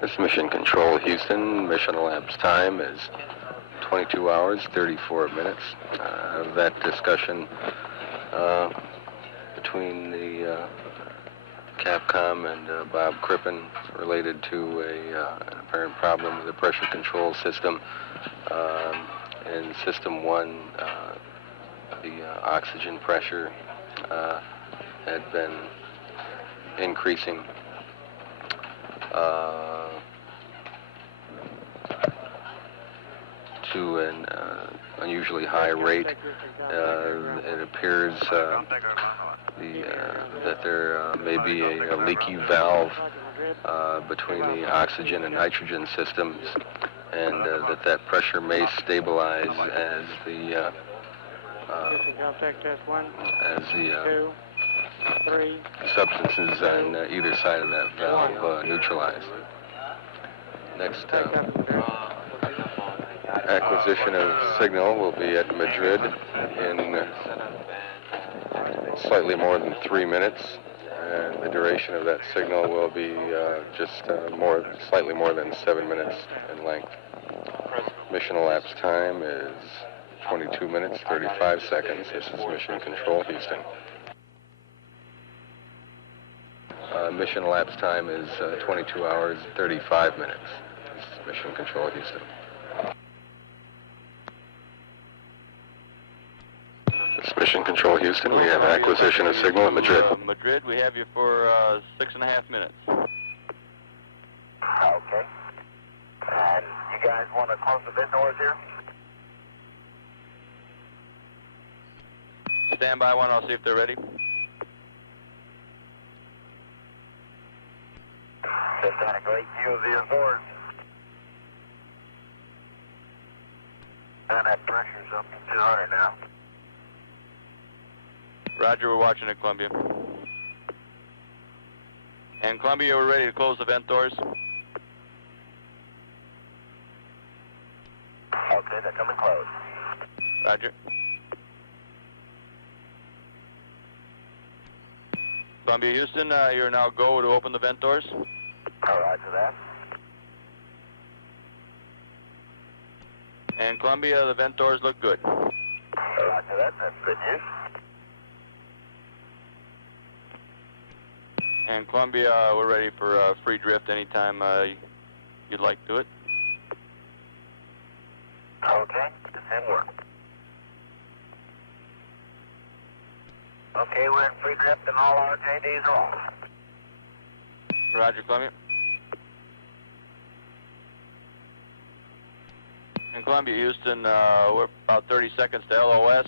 This is Mission Control Houston. Mission elapsed time is 22 hours, 34 minutes. That discussion between the Capcom and Bob Crippen related to an apparent problem with the pressure control system. In System 1, the oxygen pressure had been increasing to an unusually high rate. It appears that there may be a leaky valve between the oxygen and nitrogen systems, and that pressure may stabilize as the substances on either side of that valve neutralize. Next acquisition of signal will be at Madrid in slightly more than 3 minutes, and the duration of that signal will be slightly more than 7 minutes in length. Mission elapsed time is 22 minutes, 35 seconds. This is Mission Control Houston. Mission elapsed time is 22 hours, 35 minutes. This is Mission Control Houston. This is Mission Control Houston. We have acquisition of signal at Madrid. Madrid, we have you for 6.5 minutes. Okay. And you guys want to close the bid doors here? Stand by one, I'll see if they're ready. Just got a great view of the Azores. And that pressure's up to 200 now. Roger, we're watching it, Columbia. And Columbia, we're ready to close the vent doors. Okay, they're coming close. Roger. Columbia, Houston, you're now go to open the vent doors. Roger that. And Columbia, the vent doors look good. Roger that, that's good news. And Columbia, we're ready for free drift anytime you'd like to do it. Okay, same work. Okay, we're in free drift and all our JDs are off. Roger, Columbia. And Columbia, Houston, we're about 30 seconds to LOS.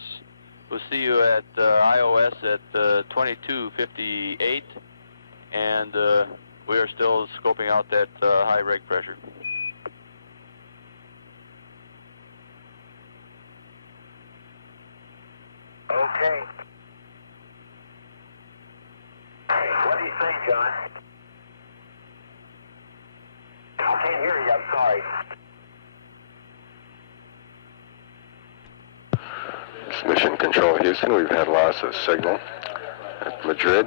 We'll see you at IOS at 2258, and we are still scoping out that high reg pressure. Okay. What do you say, John? I can't hear you, I'm sorry. This is Mission Control Houston. We've had loss of signal at Madrid.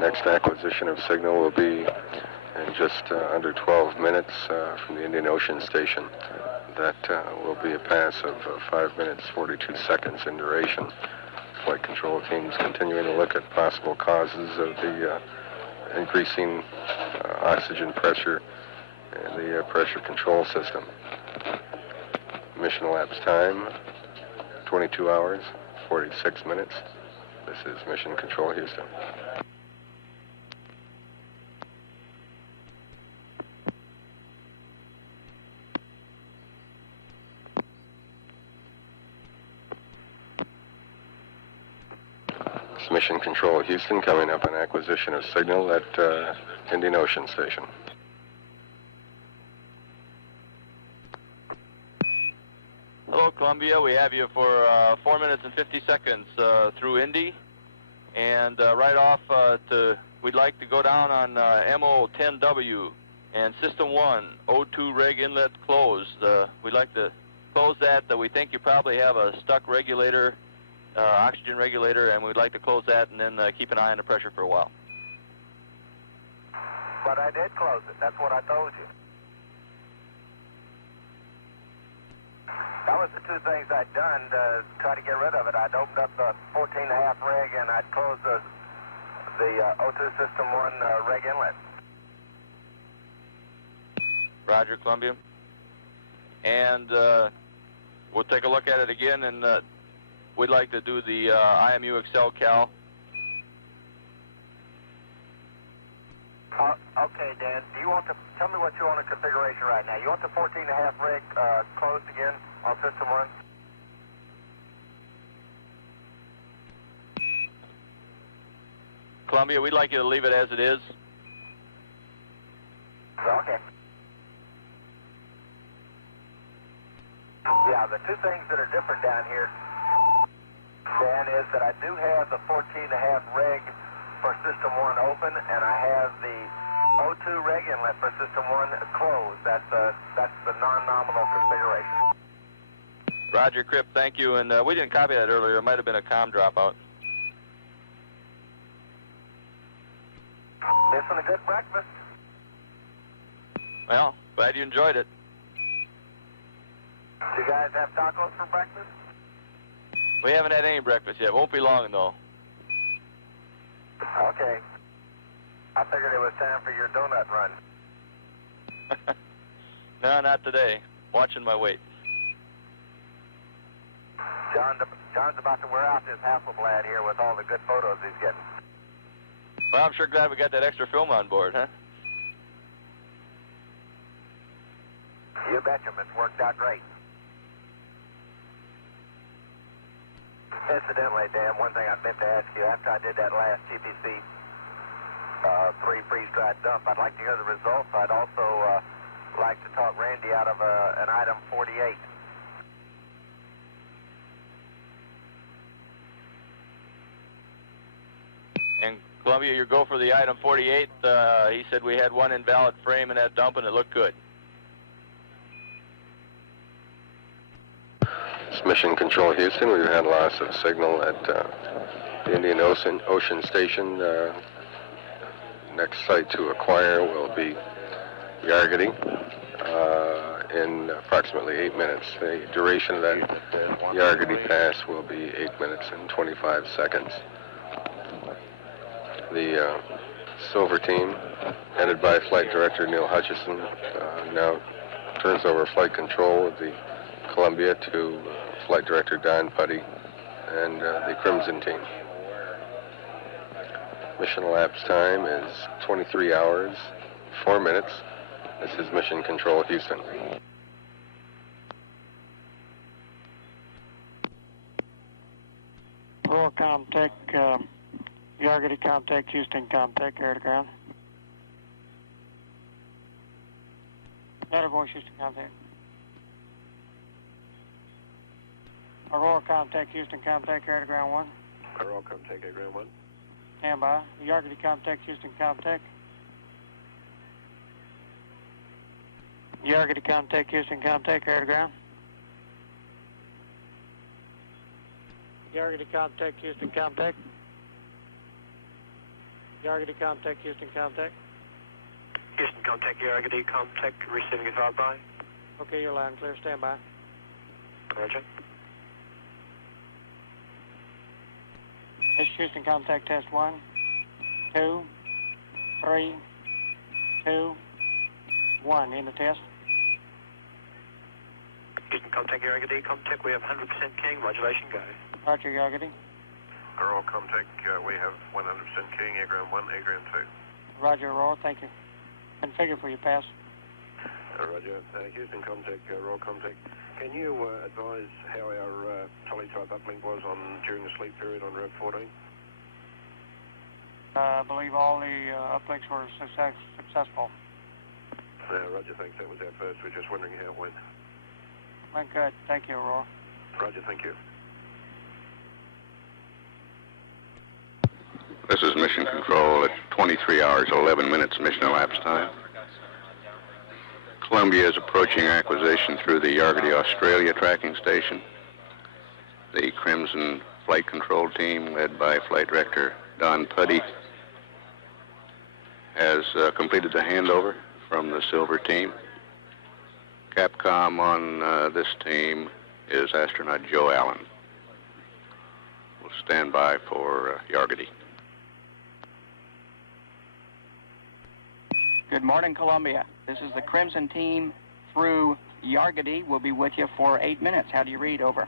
Next acquisition of signal will be in just under 12 minutes from the Indian Ocean Station. That will be a pass of 5 minutes, 42 seconds in duration. Flight control teams continuing to look at possible causes of the increasing oxygen pressure and the pressure control system. Mission elapsed time, 22 hours, 46 minutes. This is Mission Control Houston. This is Mission Control Houston, coming up on acquisition of signal at Indian Ocean Station. Hello, Columbia. We have you for 4 minutes and 50 seconds through Indy. And right off, we'd like to go down on MO10W and System 1, O2 reg inlet closed. We'd like to close that. We think you probably have a stuck regulator, oxygen regulator, and we'd like to close that and then keep an eye on the pressure for a while. But I did close it. That's what I told you. That was the two things I'd done to try to get rid of it. I'd opened up the 14.5 rig and I'd closed the O2 System 1 rig inlet. Roger, Columbia. And we'll take a look at it again, and we'd like to do the IMU Excel Cal. Okay, Dan. Do you want to tell me what you want in configuration right now? You want the 14.5 rig closed again on System 1? Columbia, we'd like you to leave it as it is. Okay. Yeah, the two things that are different down here, Dan, is that I do have the 14.5 rig for System 1 open, and I have the O2 rig inlet for System 1 closed. That's the non-nominal configuration. Roger, Cripp, thank you. And we didn't copy that earlier. It might have been a comm dropout. Missing a good breakfast? Well, glad you enjoyed it. Do you guys have tacos for breakfast? We haven't had any breakfast yet. Won't be long, though. Okay. I figured it was time for your donut run. No, not today. Watching my weight. John's about to wear out this Hasselblad here with all the good photos he's getting. Well, I'm sure glad we got that extra film on board, huh? You betcha, it's worked out great. Incidentally, Dan, one thing I meant to ask you, after I did that last TPC 3 freeze-dried dump, I'd like to hear the results. I'd also like to talk Randy out of an item 48. And Columbia, your go for the item 48, he said we had one invalid frame in that dump and it looked good. It's Mission Control Houston. We've had loss of signal at the Indian Ocean Station. Next site to acquire will be Yargity in approximately 8 minutes. The duration of that Yargity pass will be 8 minutes and 25 seconds. The Silver team, headed by Flight Director Neil Hutchison, now turns over flight control of the Columbia to Flight Director Don Putty and the Crimson team. Mission elapsed time is 23 hours, 4 minutes. This is Mission Control Houston. Royal Comtech, Yargity Comtech, Houston Comtech, air to ground. Letter voice, Houston Comtech. Aurora Comtech, Houston Comtech, air to ground 1. Aurora Comtech, air ground 1. Stand by. Yargity Comtech, Houston Comtech. Yargity Comtech, Houston Comtech, air to ground. Yargity Comtech, Houston Comtech. Yargity Comtech, Houston Comtech. Houston Comtech, Yargity Comtech, receiving a drive by. Okay, you're loud and clear. Stand by. Roger. This is Houston Comtech, test 1, 2, 3, 2, 1. In the test. Houston Comtech, Yargity Comtech, we have 100% King, modulation go. Roger, Yargity. Aurora Comtech, we have 100% King, air ground 1, air ground 2. Roger, Aurora, thank you. Configure for your pass. Roger. Houston Comtech, Aurora Comtech. Can you advise how our teletype uplink was during the sleep period on Route 14? I believe all the uplinks were successful. Roger, thanks. That was our first. We're just wondering how it went. Went good. Thank you, Aurora. Roger, thank you. This is Mission Control at 23 hours, 11 minutes mission elapsed time. Columbia is approaching acquisition through the Yargity Australia tracking station. The Crimson Flight Control team, led by Flight Director Don Putty, has completed the handover from the Silver team. Capcom on this team is astronaut Joe Allen. We'll stand by for Yargady. Good morning, Columbia. This is the Crimson team through Yargady. We'll be with you for 8 minutes. How do you read? Over.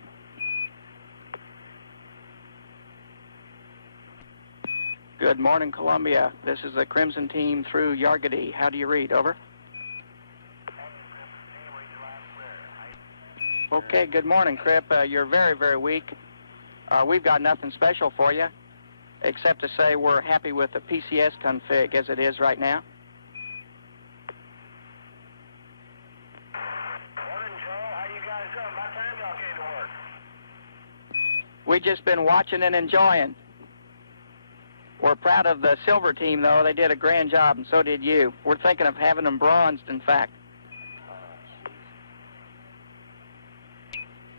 Good morning, Columbia. This is the Crimson team through Yargady. How do you read? Over. Okay, good morning, Cripp. You're very, very weak. We've got nothing special for you, except to say we're happy with the PCS config as it is right now. Morning, Joe. How you guys doing? About time y'all came to work. We've just been watching and enjoying. We're proud of the silver team, though. They did a grand job, and so did you. We're thinking of having them bronzed, in fact.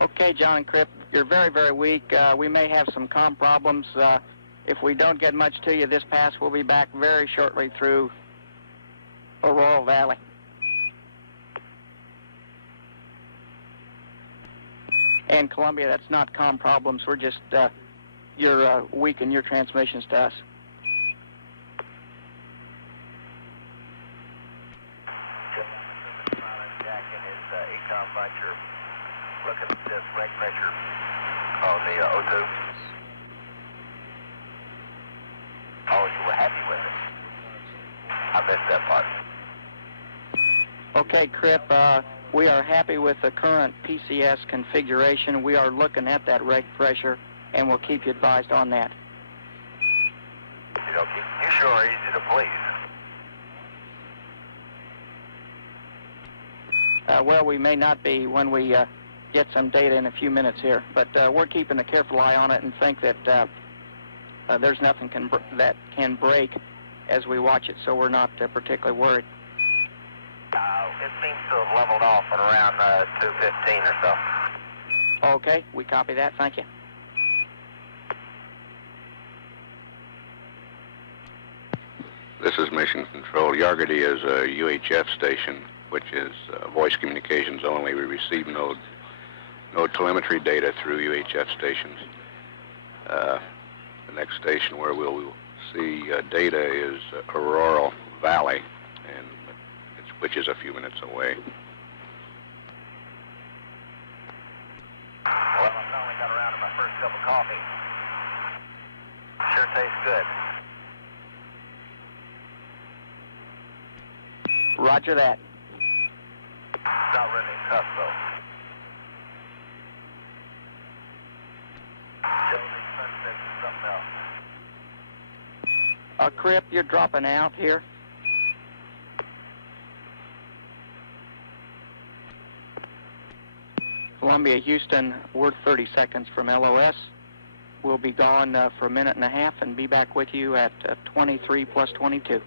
Okay, John and Cripp, you're very, very weak. We may have some comm problems. If we don't get much to you this pass, we'll be back very shortly through Aurora Valley. And Columbia, that's not comm problems. We're just, you're weak in your transmissions to us. Jack and his econ buncher looking at this reg pressure on the O2. Oh, you were happy with it. I missed that part. Okay, Cripp, we are happy with the current PCS configuration. We are looking at that reg pressure, and we'll keep you advised on that. You sure are easy to please. Well, we may not be when we get some data in a few minutes here, but we're keeping a careful eye on it and think that there's nothing that can break as we watch it, so we're not particularly worried. It seems to have leveled off at around 215 or so. Okay, we copy that. Thank you. This is Mission Control. Yargady is a UHF station, which is voice communications only. We receive no telemetry data through UHF stations. The next station where we'll see data is Aurora Valley, which is a few minutes away. Well, I finally got around to my first cup of coffee. Sure tastes good. Roger that. Not really tough, though. Something else. Cripp, you're dropping out here. Columbia, Houston, we're 30 seconds from LOS. We'll be gone for a minute and a half and be back with you at 23 plus 22.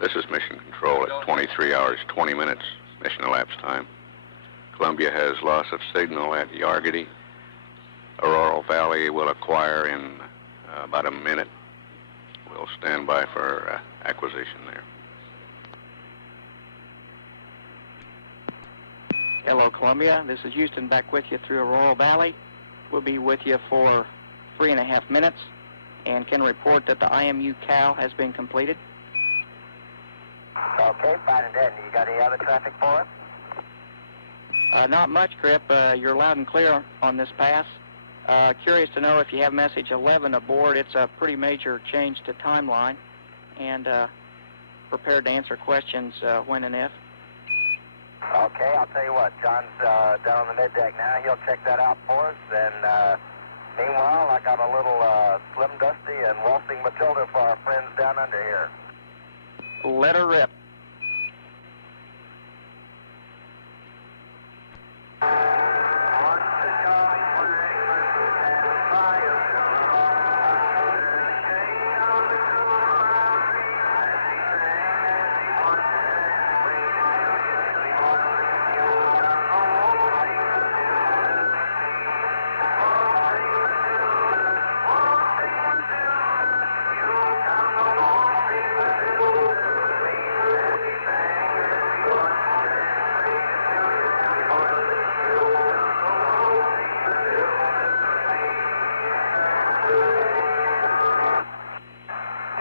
This is Mission Control at 23 hours, 20 minutes, mission elapsed time. Columbia has loss of signal at Yargady. Aurora Valley will acquire in about a minute. We'll stand by for acquisition there. Hello, Columbia. This is Houston back with you through Aurora Valley. We'll be with you for 3.5 minutes and can report that the IMU CAL has been completed. Okay, fine and dandy. You got any other traffic for us? Not much, Cripp. You're loud and clear on this pass. Curious to know if you have message 11 aboard. It's a pretty major change to timeline, and prepared to answer questions when and if. Okay, I'll tell you what. John's down on the mid-deck now. He'll check that out for us. And meanwhile, I got a little Slim Dusty and Waltzing Matilda for our friends down under here. Let her rip.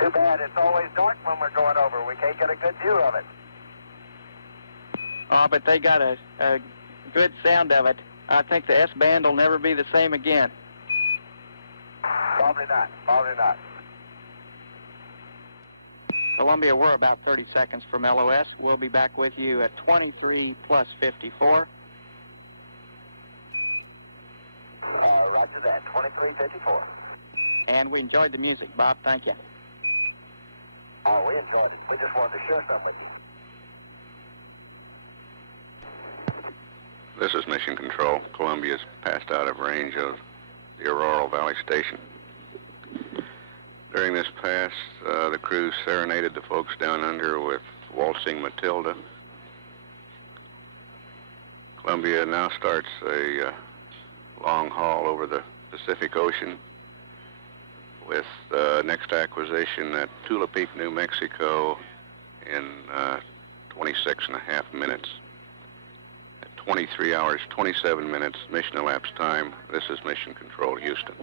Too bad it's always dark when we're going over. We can't get a good view of it. Oh, but they got a good sound of it. I think the S-band will never be the same again. Probably not. Probably not. Columbia, we're about 30 seconds from LOS. We'll be back with you at 23 plus 54. Roger that. 23:54. And we enjoyed the music, Bob. Thank you. Oh, we enjoyed it. We just wanted to share something with you. This is Mission Control. Columbia's passed out of range of the Aurora Valley Station. During this pass, the crew serenaded the folks down under with Waltzing Matilda. Columbia now starts a long haul over the Pacific Ocean with next acquisition at Tula Peak, New Mexico in 26 and a half minutes. At 23 hours, 27 minutes, mission elapsed time. This is Mission Control, Houston.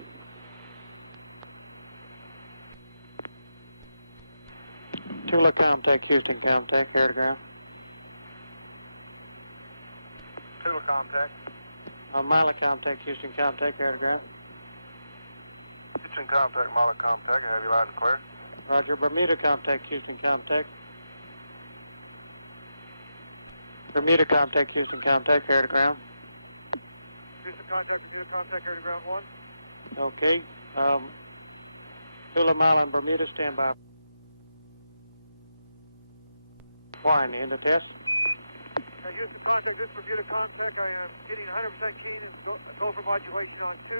Tula contact, Houston contact, air to ground. Tula contact. Mila contact, Houston contact, air to ground. Houston contact, Mila contact. Have you loud and clear? Roger. Bermuda contact, Houston contact. Bermuda contact, Houston contact, air to ground. Houston contact, Bermuda contact, air to ground 1. Okay. Tula, Mila, and Bermuda, stand by. Fine, end of test. Houston contact, this Bermuda contact. I am getting 100% keen and go for modulation on 2.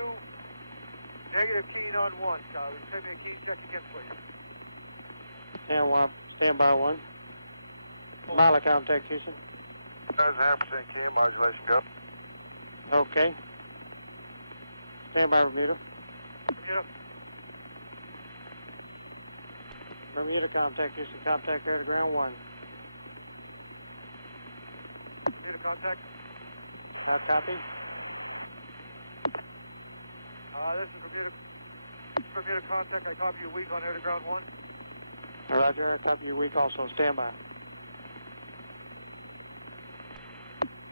Negative keen on 1. Send me a key check again, please. Stand by 1. Mila contact, Houston. That's 100% keen, modulation go. Okay. Stand by, Bermuda. Bermuda. Bermuda contact, Houston contact, air to ground 1. Bermuda contact. Copy. This is Bermuda contact. I copy you weak on air to ground 1. Roger, I copy you weak also. Stand by.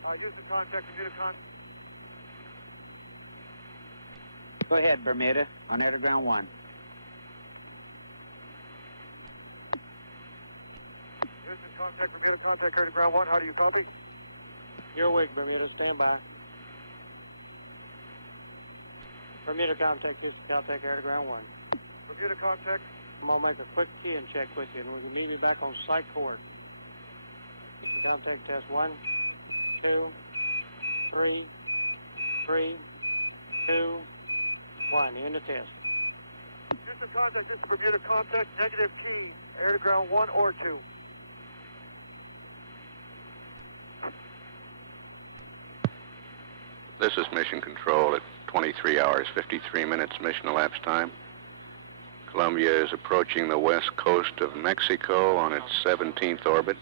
Houston contact, Bermuda contact. Go ahead, Bermuda, on air to ground 1. Houston contact, Bermuda contact, air to ground 1. How do you copy? You're weak, Bermuda. Stand by. Bermuda contact, Houston contact, air to ground 1. Bermuda contact. I'm going to make a quick key and check with you, and we'll meet you back on site court. Houston contact test 1, 2, 3, 3, 2, 1. End the test. Houston contact, this is Bermuda contact, negative key, air to ground 1 or 2. This is Mission Control at 23 hours, 53 minutes mission elapsed time. Columbia is approaching the west coast of Mexico on its 17th orbit.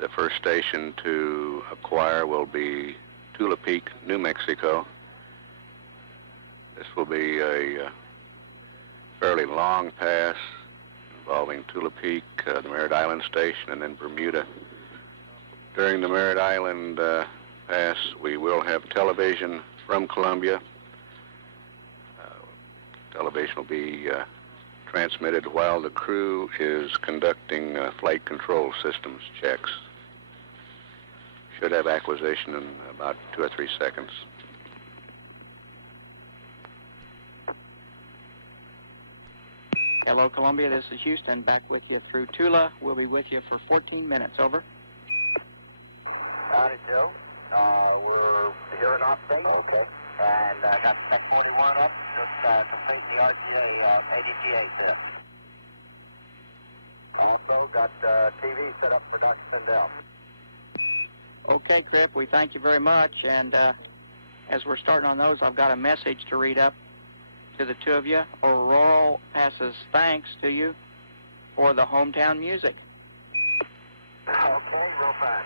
The first station to acquire will be Tula Peak, New Mexico. This will be a fairly long pass involving Tula Peak, the Merritt Island Station, and then Bermuda. During the Merritt Island pass, we will have television from Columbia. Television will be transmitted while the crew is conducting flight control systems checks. Should have acquisition in about 2 or 3 seconds. Hello, Columbia. This is Houston. Back with you through Tula. We'll be with you for 14 minutes. Over. Howdy, Joe. We're here in Austin. Okay. And I got Tech 41 up, just complete the RTA ADTA set. Also got TV set up for Dr. Findell. Okay, Cripp, we thank you very much. And as we're starting on those, I've got a message to read up to the two of you. Aurora passes thanks to you for the hometown music. Okay, real fine.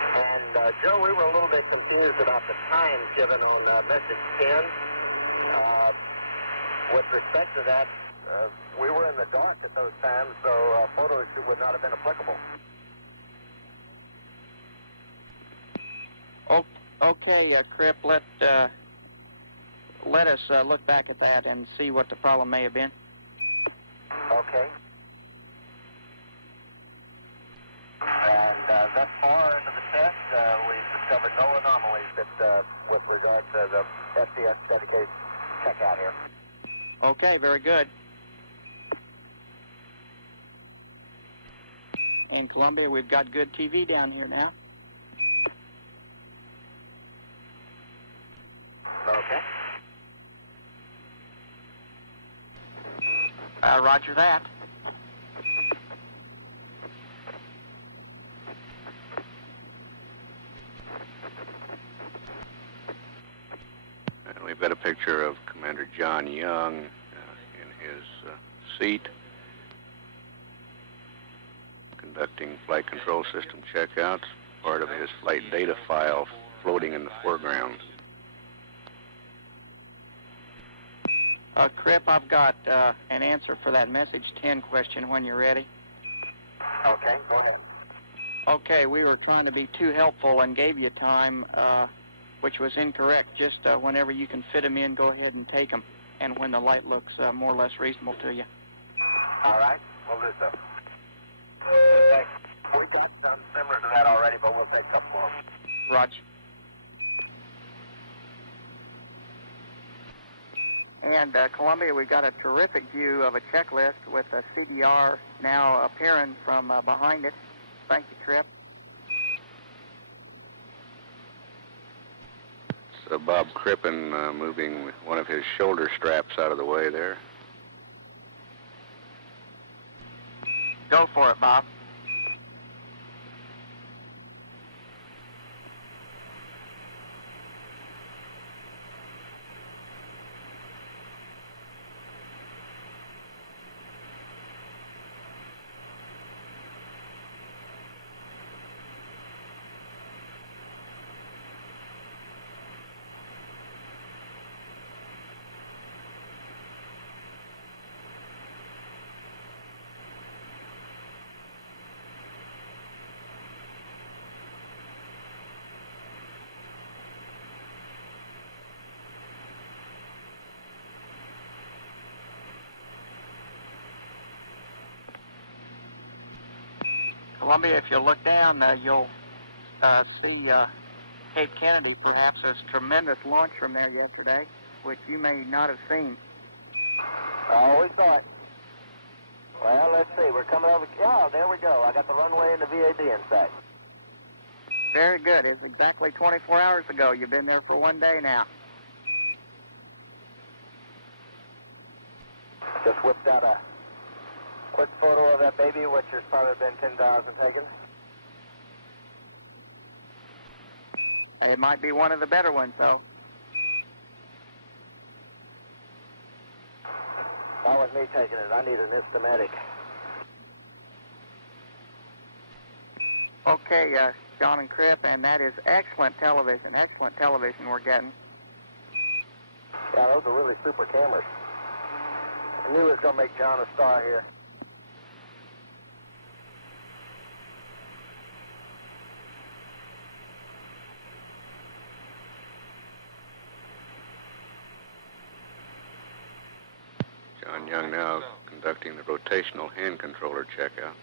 And, Joe, we were a little bit confused about the times given on message 10. With respect to that, we were in the dark at those times, so photos would not have been applicable. Okay, Cripp, let us look back at that and see what the problem may have been. Okay. And thus far into the test, we've discovered no anomalies that, with regard to the STS dedicated checkout here. Okay, very good. In Columbia, we've got good TV down here now. Okay. Roger that. And we've got a picture of Commander John Young in his seat, conducting flight control system checkouts, part of his flight data file floating in the foreground. Cripp, I've got an answer for that message 10 question when you're ready. Okay, go ahead. Okay, we were trying to be too helpful and gave you time, which was incorrect. Just whenever you can fit them in, go ahead and take them, and when the light looks more or less reasonable to you. All right, we'll do so. We got some similar to that already, but we'll take a couple more. Roger. And Columbia, we've got a terrific view of a checklist with a CDR now appearing from behind it. Thank you, Cripp. It's Bob Crippen moving one of his shoulder straps out of the way there. Go for it, Bob. Columbia, if you look down, you'll see Cape Kennedy, perhaps a tremendous launch from there yesterday, which you may not have seen. We saw it. Well, let's see. We're coming over. Oh, there we go. I got the runway and the VAD in sight. Very good. It's exactly 24 hours ago. You've been there for 1 day now. Just whipped out a quick photo of that baby, which has probably been 10,000 taken. It might be one of the better ones, though. That was me taking it. I need an instamatic. Okay, John and Cripp, and that is excellent television we're getting. Yeah, those are really super cameras. I knew it was going to make John a star here. John Young now conducting the rotational hand controller checkout.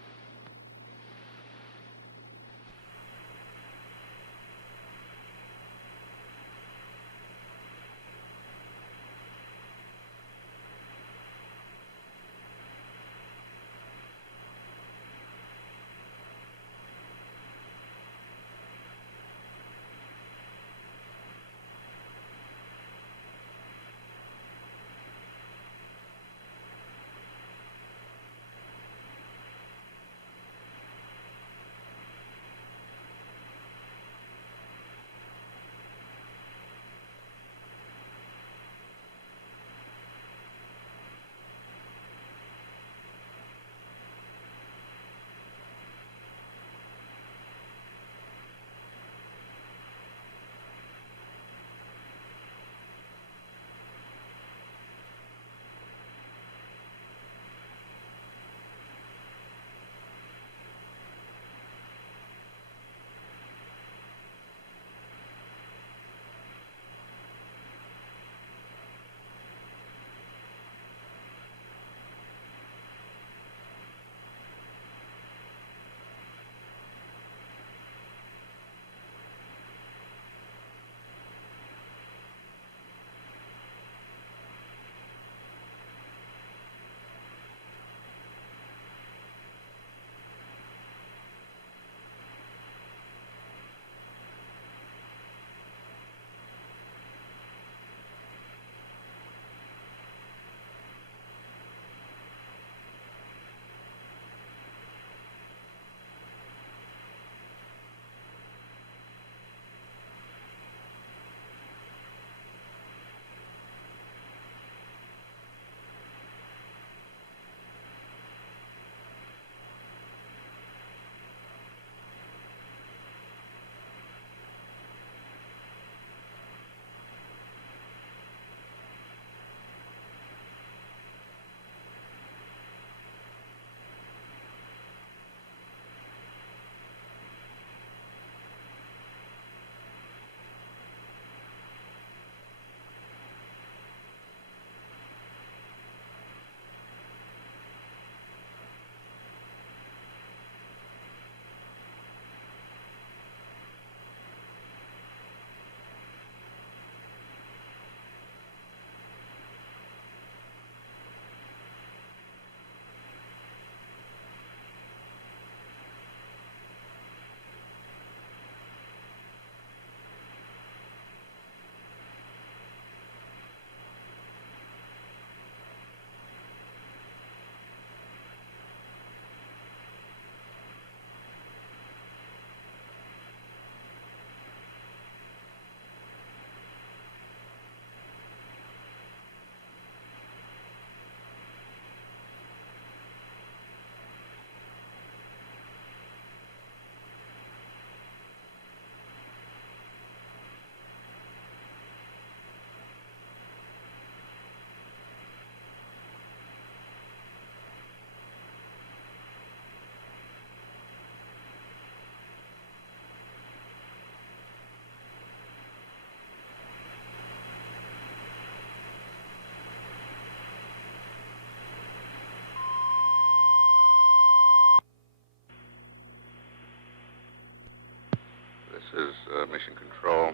is Mission Control.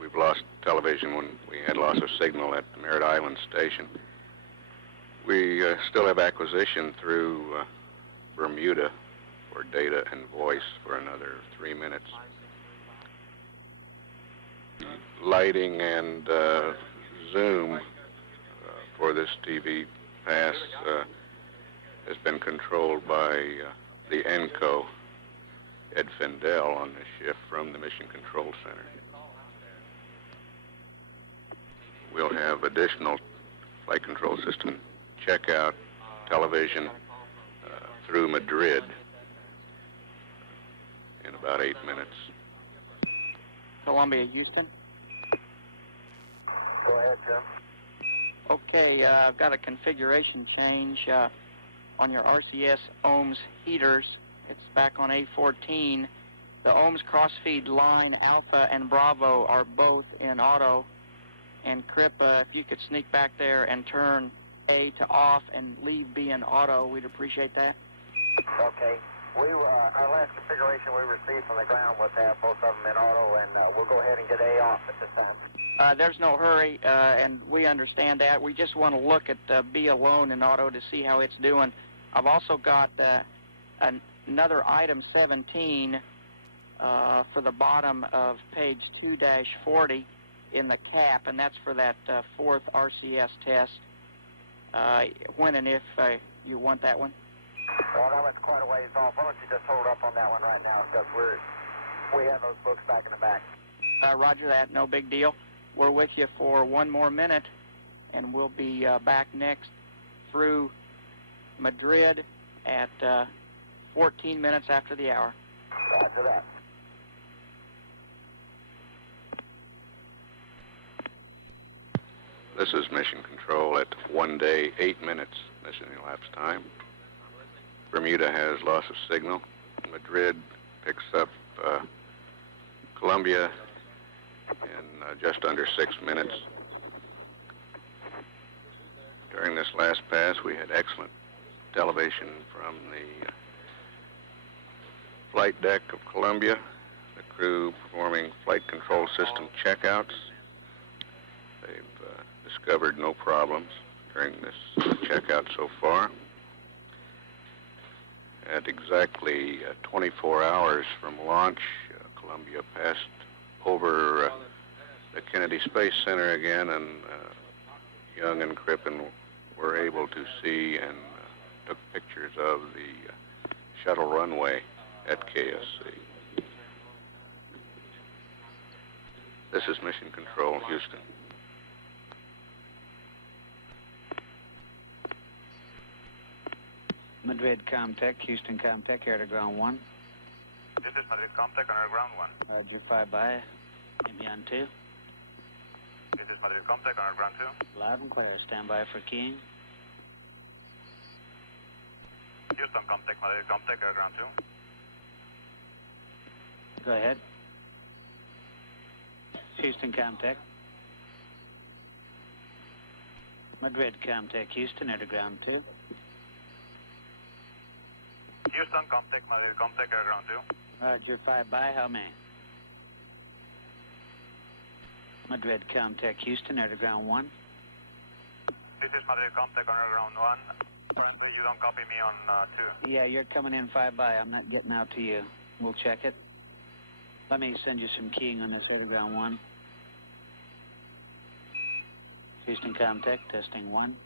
We've lost television when we had loss of signal at the Merritt Island station. We still have acquisition through Bermuda for data and voice for another 3 minutes. Lighting and zoom for this TV pass has been controlled by the ENCO, Ed Findell, on this shift from the Mission Control Center. We'll have additional flight control system checkout television through Madrid in about 8 minutes. Columbia, Houston. Go ahead, Jim. Okay, I've got a configuration change on your RCS ohms heaters. It's back on A14. The ohms crossfeed line Alpha and Bravo are both in auto. And Cripp, if you could sneak back there and turn A to off and leave B in auto, we'd appreciate that. Okay. Our last configuration we received from the ground was to have both of them in auto, and we'll go ahead and get A off at this time. There's no hurry, and we understand that. We just want to look at B alone in auto to see how it's doing. I've also got another item 17 for the bottom of page 2-40 in the cap, and that's for that fourth RCS test. When and if you want that one. Well, that was quite a ways off. Why don't you just hold up on that one right now, because we have those books back in the back. Roger that. No big deal. We're with you for 1 more minute, and we'll be back next through Madrid at 14 minutes after the hour. Roger that. This is Mission Control at 1 day, 8 minutes mission elapsed time. Bermuda has loss of signal. Madrid picks up Columbia in just under 6 minutes. During this last pass, we had excellent television from the flight deck of Columbia, the crew performing flight control system checkouts. They've discovered no problems during this checkout so far. At exactly 24 hours from launch, Columbia passed over the Kennedy Space Center again, and Young and Crippen were able to see and took pictures of the shuttle runway at KSC. This is Mission Control, Houston. Madrid Comtech, Houston Comtech, air to ground 1. This is Madrid Comtech on air ground 1. Roger, 5 by. Maybe on 2. This is Madrid Comtech on air ground 2. Loud and clear. Stand by for keying. Houston Comtech, Madrid Comtech, air ground 2. Go ahead. Houston Comtech. Madrid Comtech, Houston, air to ground 2. Houston Comtech, Madrid Comtech, air ground 2. Roger, 5 by. How many? Madrid Comtech, Houston, air to ground 1. This is Madrid Comtech on air ground 1. You don't copy me on 2. Yeah, you're coming in 5 by. I'm not getting out to you. We'll check it. Let me send you some keying on this air to ground 1. Houston Comtech, testing 1,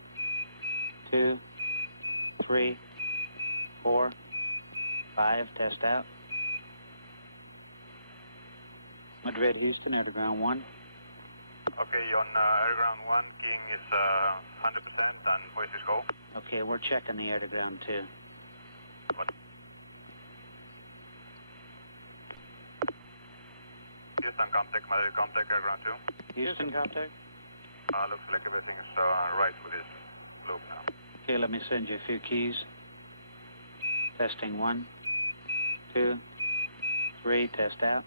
2, 3, 4, 5, test out. Madrid, Houston, air to ground 1. Okay, on air ground 1, keying is 100% and voice is go. Okay, we're checking the air to ground 2. What? Houston Comtech, Madrid Comtech, air ground 2. Houston Comtech. Looks like everything is right with this loop now. Okay, let me send you a few keys. Testing 1, 2, 3, test out.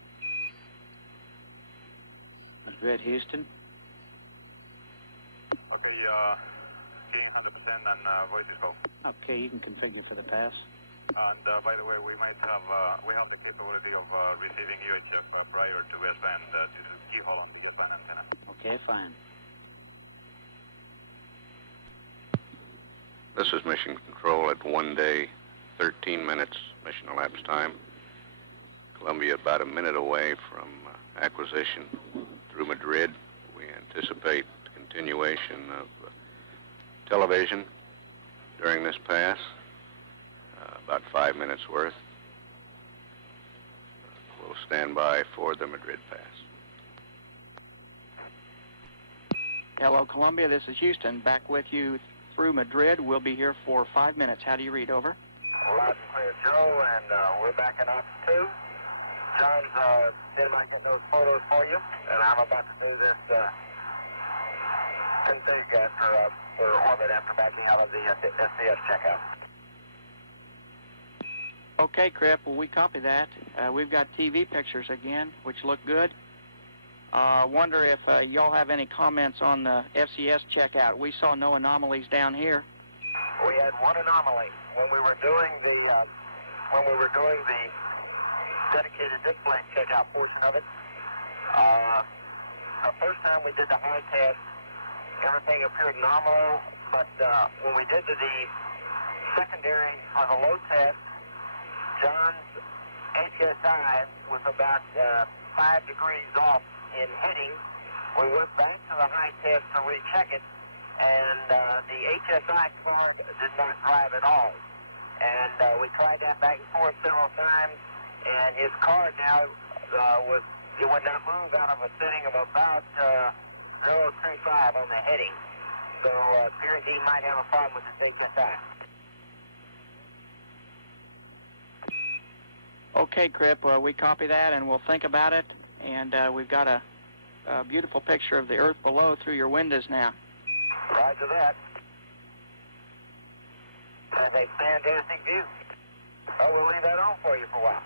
Madrid, Houston. Okay, keying 100% and voice is go. Okay, you can configure for the pass. And by the way, we have the capability of receiving UHF prior to S-band due to the keyhole on the S-band antenna. Okay, fine. This is Mission Control at 1 day, 13 minutes mission elapsed time. Columbia about a minute away from acquisition through Madrid. We anticipate continuation of television during this pass, about 5 minutes worth. We'll stand by for the Madrid pass. Hello, Columbia. This is Houston. Back with you through Madrid. We'll be here for 5 minutes. How do you read? Over. Loud and clear, Joe, and we're back in Ops 2. John's did my get those photos for you, and I'm about to do this config for orbit after backing out of the STS checkout. Okay, Cripp. Well, we copy that. We've got TV pictures again, which look good. Wonder if y'all have any comments on the FCS checkout. We saw no anomalies down here. We had one anomaly when we were doing the dedicated display checkout portion of it. The first time we did the high test, everything appeared nominal, but when we did the secondary on the low test, John's HSI was about 5 degrees off in heading. We went back to the high test to recheck it, and the HSI card did not drive at all. And we tried that back and forth several times, and his card now would not move out of a setting of about 0.35 on the heading. So appears he might have a problem with his HSI. Okay, Cripp, we copy that, and we'll think about it. And we've got a beautiful picture of the Earth below through your windows now. Roger that. Have a fantastic view. Oh, we'll leave that on for you for a while.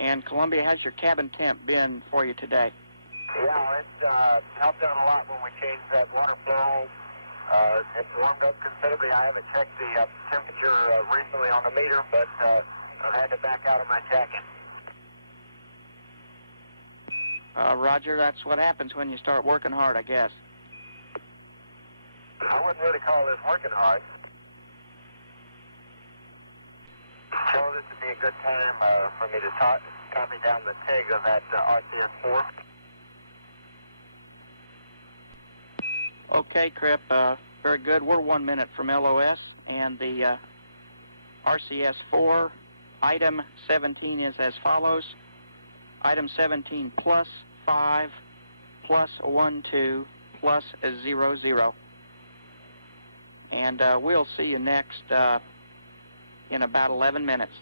And Columbia, has your cabin temp been for you today? Yeah, it helped out a lot when we changed that water flow. It's warmed up considerably. I haven't checked the temperature recently on the meter, but I've had to back out of my jacket. Roger, that's what happens when you start working hard, I guess. I wouldn't really call this working hard. So this would be a good time for me to copy down the TIG of that RCS-4. Okay, Cripp, very good. We're 1 minute from LOS, and the RCS-4 item 17 is as follows. Item 17 plus 5 plus 12 plus 00. And we'll see you next in about 11 minutes.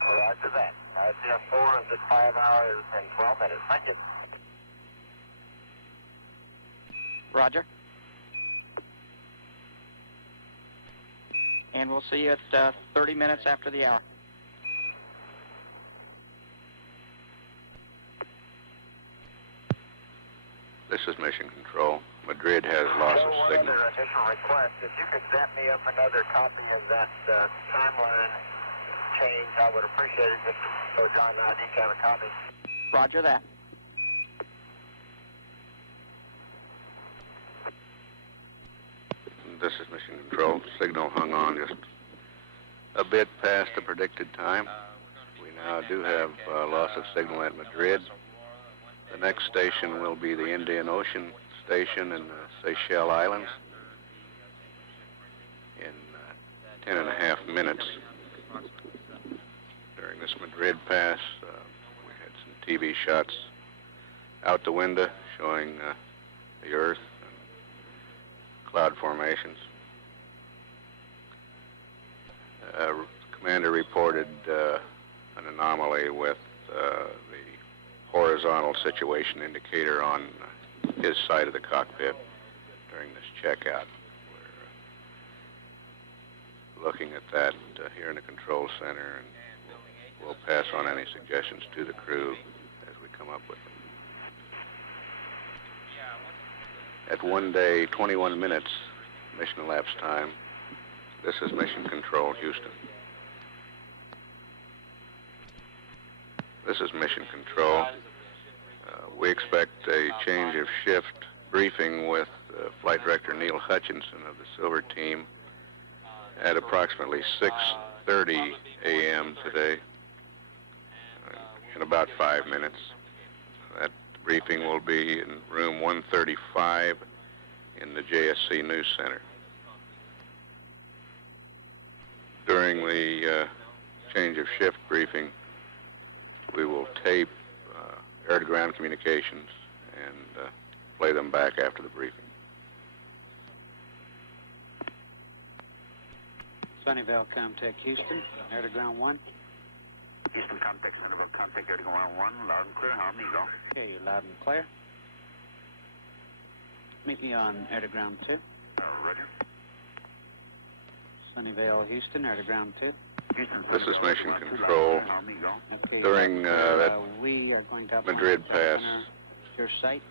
Roger that. RCS-4 is at 5 hours and 12 minutes. Thank you. Roger. And we'll see you at 30 minutes after the hour. This is Mission Control. Madrid has lost So a one signal. other additional request, if you could zap me up another copy of that timeline change, I would appreciate it just so John and I kind of copy. Roger that. This is Mission Control. Signal hung on just a bit past the predicted time. We now do have loss of signal at Madrid. The next station will be the Indian Ocean station in the Seychelles Islands in 10.5 minutes. During this Madrid pass, we had some TV shots out the window showing the Earth and cloud formations. Commander reported an anomaly with the horizontal situation indicator on his side of the cockpit during this checkout. We're looking at that here in the control center, and we'll pass on any suggestions to the crew as we come up with them. At 1 day, 21 minutes mission elapsed time, this is Mission Control, Houston. This is Mission Control. We expect a change of shift briefing with Flight Director Neil Hutchinson of the Silver Team at approximately 6:30 a.m. today, in about 5 minutes. That briefing will be in room 135 in the JSC News Center. During the change of shift briefing, we will tape air-to-ground communications and play them back after the briefing. Sunnyvale, Comtech, Houston, air-to-ground 1. Houston, Comtech, Sunnyvale, Comtech, air-to-ground 1, loud and clear, how many go? Okay, you're loud and clear. Meet me on air-to-ground 2. Roger. Sunnyvale, Houston, air-to-ground 2. Houston, This is Mission Control. Okay, During that we are going to Madrid pass, your site.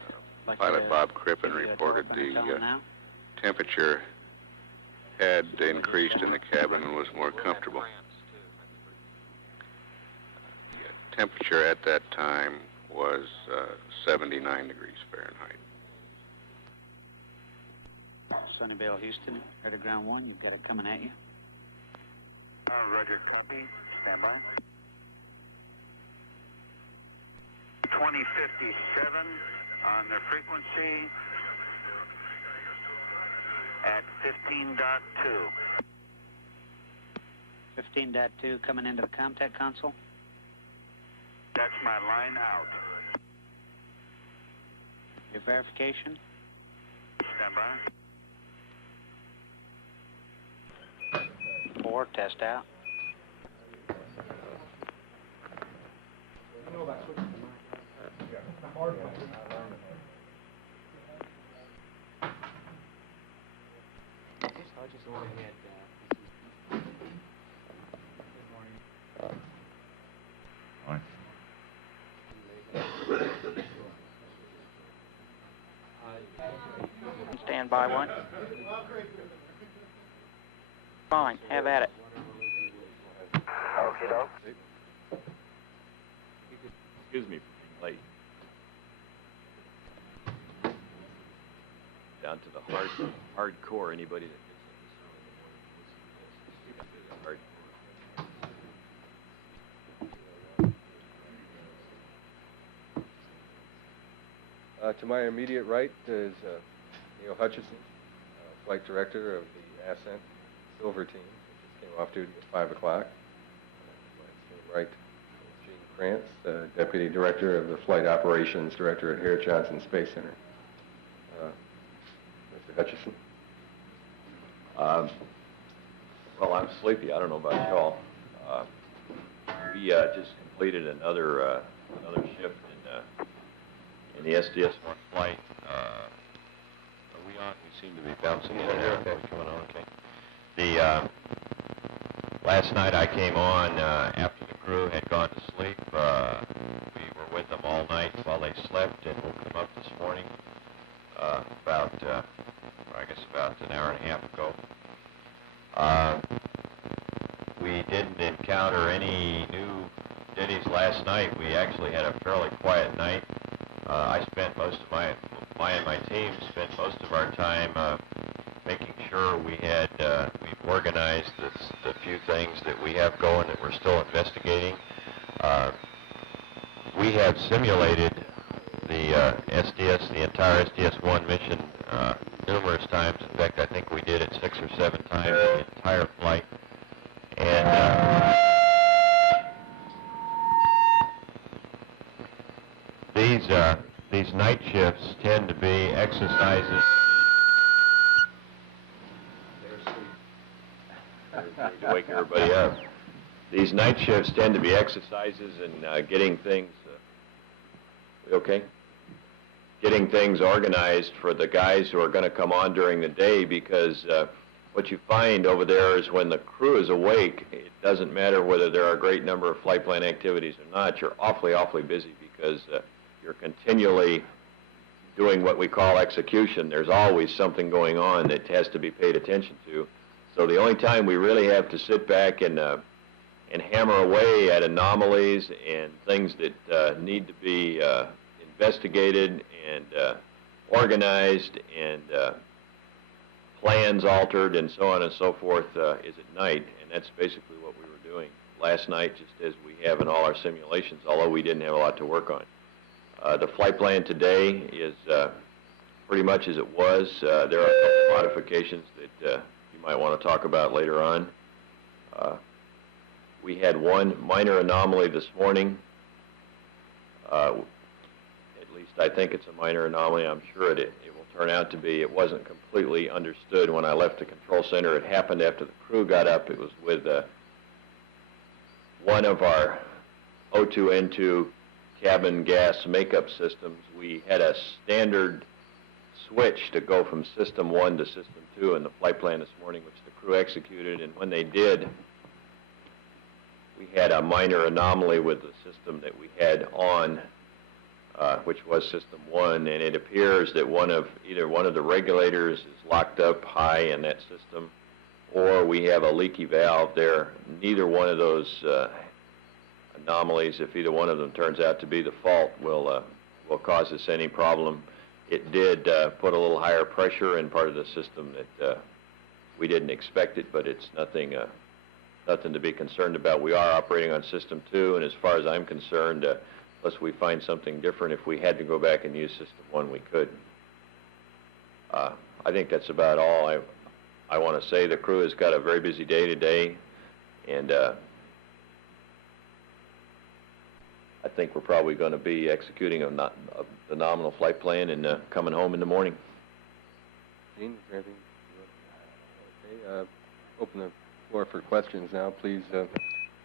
Pilot Bob Crippen reported the temperature had increased in the cabin and was more comfortable. The temperature at that time was 79 degrees Fahrenheit. Sunnyvale, Houston, air-to-ground 1. You've got it coming at you. Roger, copy. Stand by. 2057 on the frequency at 15.2. 15.2 coming into the Comtech console. That's my line out. Your verification. Stand by. 4, test out. Stand by 1. Fine, have at it. Okay, doke. Excuse me for being late. Down to the hardcore, anybody that gets up this early in the morning to listen to this is hardcore. To my immediate right is Neil Hutchinson, Flight Director of the Ascent Silver Team, which just came off duty at 5 o'clock. Right, Gene Krantz, Deputy Director of the Flight Operations Director at Harriet Johnson Space Center. Mr. Hutchinson. Well, I'm sleepy. I don't know about y'all. We just completed another shift in the STS-1 flight. Are we on? We seem to be bouncing in and out. Are we coming on? Okay. The last night I came on after the crew had gone to sleep. We were with them all night while they slept, and woke them up this morning about an hour and a half ago. We did an encounter any new ditties last night. We actually had a fairly quiet night. I spent most of my and my team spent most of our time making sure we've organized the few things that we have going that we're still investigating. We have simulated the entire STS-1 mission numerous times. In fact, I think we did it 6 or 7 times the entire flight. And these night shifts tend to be exercises. To wake everybody up. These night shifts tend to be exercises in getting things. Okay? Getting things organized for the guys who are going to come on during the day, because what you find over there is when the crew is awake, it doesn't matter whether there are a great number of flight plan activities or not. You're awfully busy because you're continually doing what we call execution. There's always something going on that has to be paid attention to. So the only time we really have to sit back and hammer away at anomalies and things that need to be investigated and organized and plans altered and so on and so forth is at night, and that's basically what we were doing last night, just as we have in all our simulations, although we didn't have a lot to work on. The flight plan today is pretty much as it was. There are a couple modifications that you might want to talk about later on. We had one minor anomaly this morning. At least I think it's a minor anomaly. I'm sure it will turn out to be. It wasn't completely understood when I left the control center. It happened after the crew got up. It was with one of our O2N2 cabin gas makeup systems. We had a standard switch to go from System 1 to System 2 in the flight plan this morning, which the crew executed, and when they did, we had a minor anomaly with the system that we had on, which was System 1, and it appears that either one of the regulators is locked up high in that system, or we have a leaky valve there. Neither one of those anomalies, if either one of them turns out to be the fault, will cause us any problem. It did put a little higher pressure in part of the system that we didn't expect it, but it's nothing to be concerned about. We are operating on System 2, and as far as I'm concerned, unless we find something different, if we had to go back and use System 1, we could. I think that's about all I want to say. The crew has got a very busy day today, and I think we're probably going to be executing the nominal flight plan and coming home in the morning. Dean, is there anything? Okay, open the floor for questions now. Please wait for the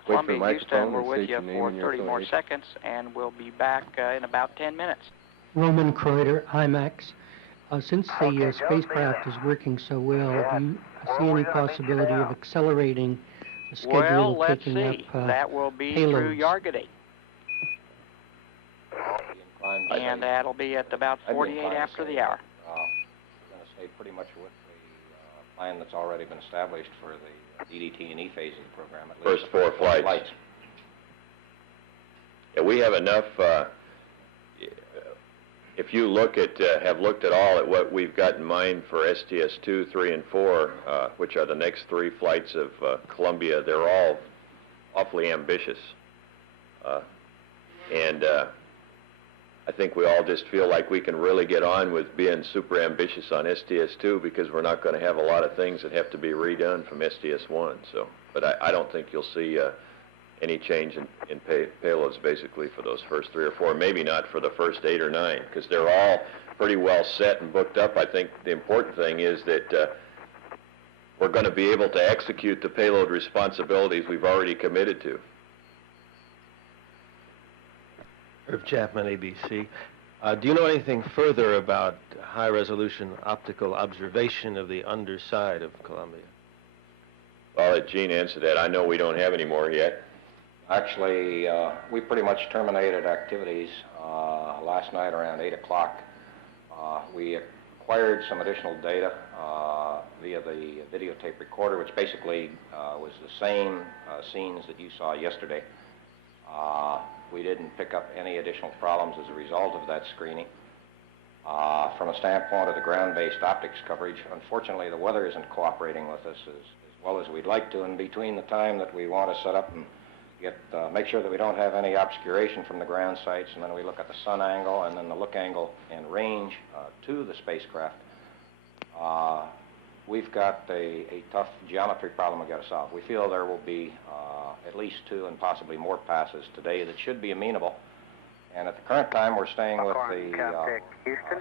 Columbia, Houston, microphone we're and with state you your name for and your 30 more affiliation. seconds, and we'll be back in about 10 minutes. Roman Kreuter, IMAX. Since the spacecraft is working so well, do you see any possibility of accelerating the schedule, Well, let's taking see. up That will be payloads? through Yargady. And that'll be at about 48 after the hour. We're going to stay pretty much with the plan that's already been established for the DDT and E phase of the program. At First least 4 flights. Yeah, we have enough. If you have looked at all at what we've got in mind for STS-2, 3, and 4, which are the next 3 flights of Columbia, they're all awfully ambitious. And I think we all just feel like we can really get on with being super ambitious on STS-2 because we're not going to have a lot of things that have to be redone from STS-1. So, but I don't think you'll see any change in payloads basically for those first 3 or 4, maybe not for the first 8 or 9, because they're all pretty well set and booked up. I think the important thing is that we're going to be able to execute the payload responsibilities we've already committed to. Irv Chapman, ABC. Do you know anything further about high-resolution optical observation of the underside of Columbia? I'll let Gene answer that. I know we don't have any more yet. Actually, we pretty much terminated activities last night around 8 o'clock. We acquired some additional data via the videotape recorder, which basically was the same scenes that you saw yesterday. We didn't pick up any additional problems as a result of that screening. From a standpoint of the ground-based optics coverage, unfortunately, the weather isn't cooperating with us as well as we'd like to, and between the time that we want to set up and make sure that we don't have any obscuration from the ground sites, and then we look at the sun angle and then the look angle and range to the spacecraft, we've got a tough geometry problem we've got to solve. We feel there will be at least 2 and possibly more passes today that should be amenable. And at the current time, we're staying with the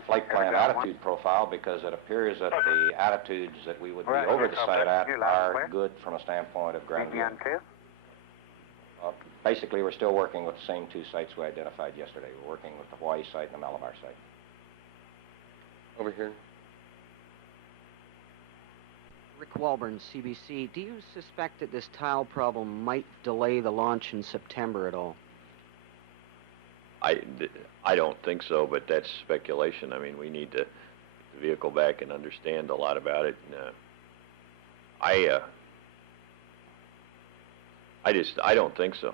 flight plan attitude profile because it appears that the attitudes that we would be over the site at are good from a standpoint of ground view. Basically, we're still working with the same 2 sites we identified yesterday. We're working with the Hawaii site and the Malabar site. Over here. Rick Walburn, CBC. Do you suspect that this tile problem might delay the launch in September at all? I don't think so, but that's speculation. I mean, we need to get the vehicle back and understand a lot about it. And, I don't think so.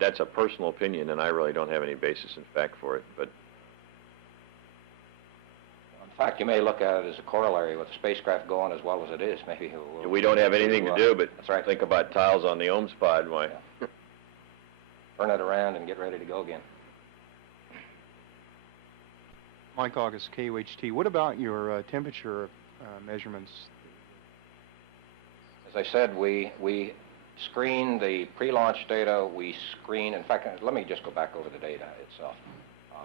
That's a personal opinion, and I really don't have any basis in fact for it. But in fact, you may look at it as a corollary with the spacecraft going as well as it is. Maybe we don't have anything to do but think about tiles on the Ohms pod. Why? Yeah. Turn it around and get ready to go again. Mike August, KUHT. What about your temperature measurements? As I said, we screen the pre-launch data. We screen, in fact, let me just go back over the data itself.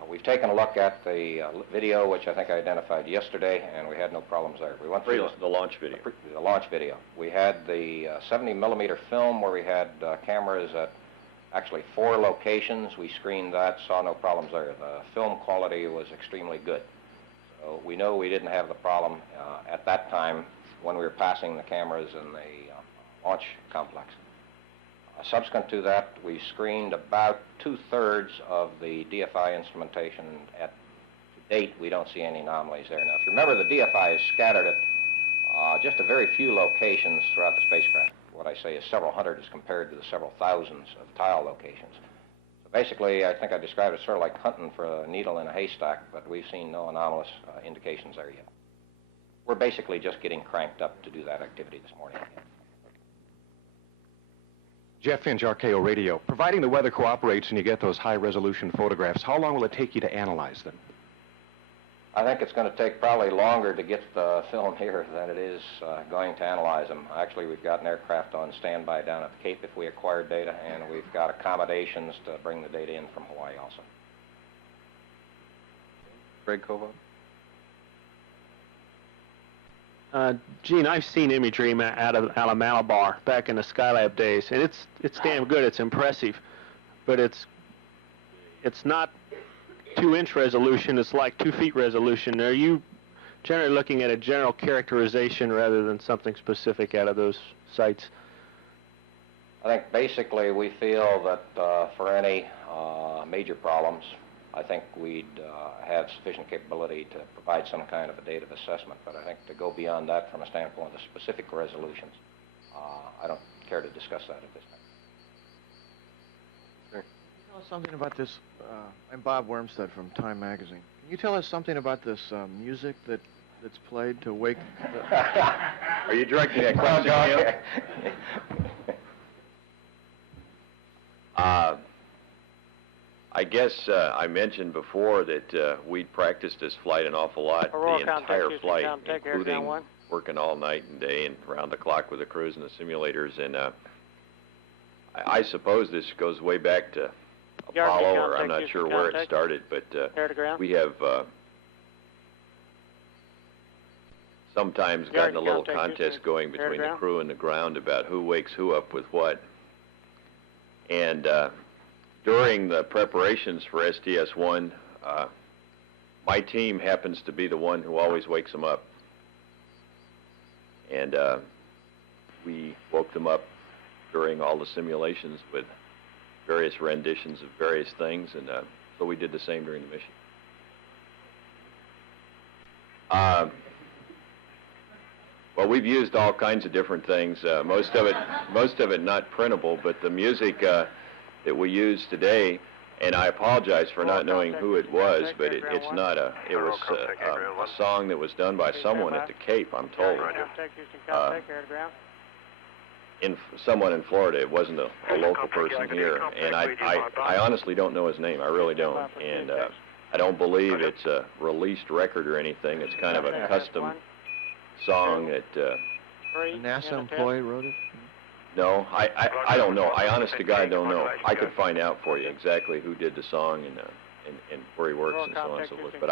We've taken a look at the video, which I think I identified yesterday, and we had no problems there. We went through the launch video. The launch video. We had the 70-millimeter film where we had cameras at actually 4 locations. We screened that, saw no problems there. The film quality was extremely good. So we know we didn't have the problem at that time when we were passing the cameras in the launch complex. Subsequent to that, we screened about 2/3 of the DFI instrumentation. To date, we don't see any anomalies there. Now, if you remember, the DFI is scattered at just a very few locations throughout the spacecraft. What I say is several hundred as compared to the several thousands of tile locations. So basically, I think I described it sort of like hunting for a needle in a haystack, but we've seen no anomalous indications there yet. We're basically just getting cranked up to do that activity this morning. Jeff Finch, RKO Radio. Providing the weather cooperates and you get those high-resolution photographs, how long will it take you to analyze them? I think it's going to take probably longer to get the film here than it is going to analyze them. Actually, we've got an aircraft on standby down at the Cape if we acquire data, and we've got accommodations to bring the data in from Hawaii also. Greg Kova. Gene, I've seen imagery out of Malabar back in the Skylab days, and it's damn good. It's impressive, but it's not 2-inch resolution. It's like 2 feet resolution. Are you generally looking at a general characterization rather than something specific out of those sites? I think basically we feel that for any major problems, I think we'd have sufficient capability to provide some kind of a date of assessment. But I think to go beyond that from a standpoint of specific resolutions, I don't care to discuss that at this time. Can you tell us something about this? I'm Bob Wormstead from Time Magazine. Can you tell us something about this music that's played to wake... Are you directing that question to him? I guess I mentioned before that we'd practiced this flight an awful lot, the entire flight, including working all night and day and around the clock with the crews and the simulators. And I suppose this goes way back to Apollo, or I'm not sure where it started, but we have sometimes gotten a little contest going between the crew and the ground about who wakes who up with what. And during the preparations for STS-1, my team happens to be the one who always wakes them up. And we woke them up during all the simulations with various renditions of various things, and so we did the same during the mission. Well, we've used all kinds of different things. Most of it not printable, but the music that we use today, and I apologize for not knowing who it was, but it was a song that was done by someone at the Cape, I'm told. Someone in Florida. It wasn't a local person here, and I honestly don't know his name. I really don't, and I don't believe it's a released record or anything. It's kind of a custom song that a NASA employee wrote it? No, I don't know. I honest to God don't know. I could find out for you exactly who did the song and where he works and so on and so forth, but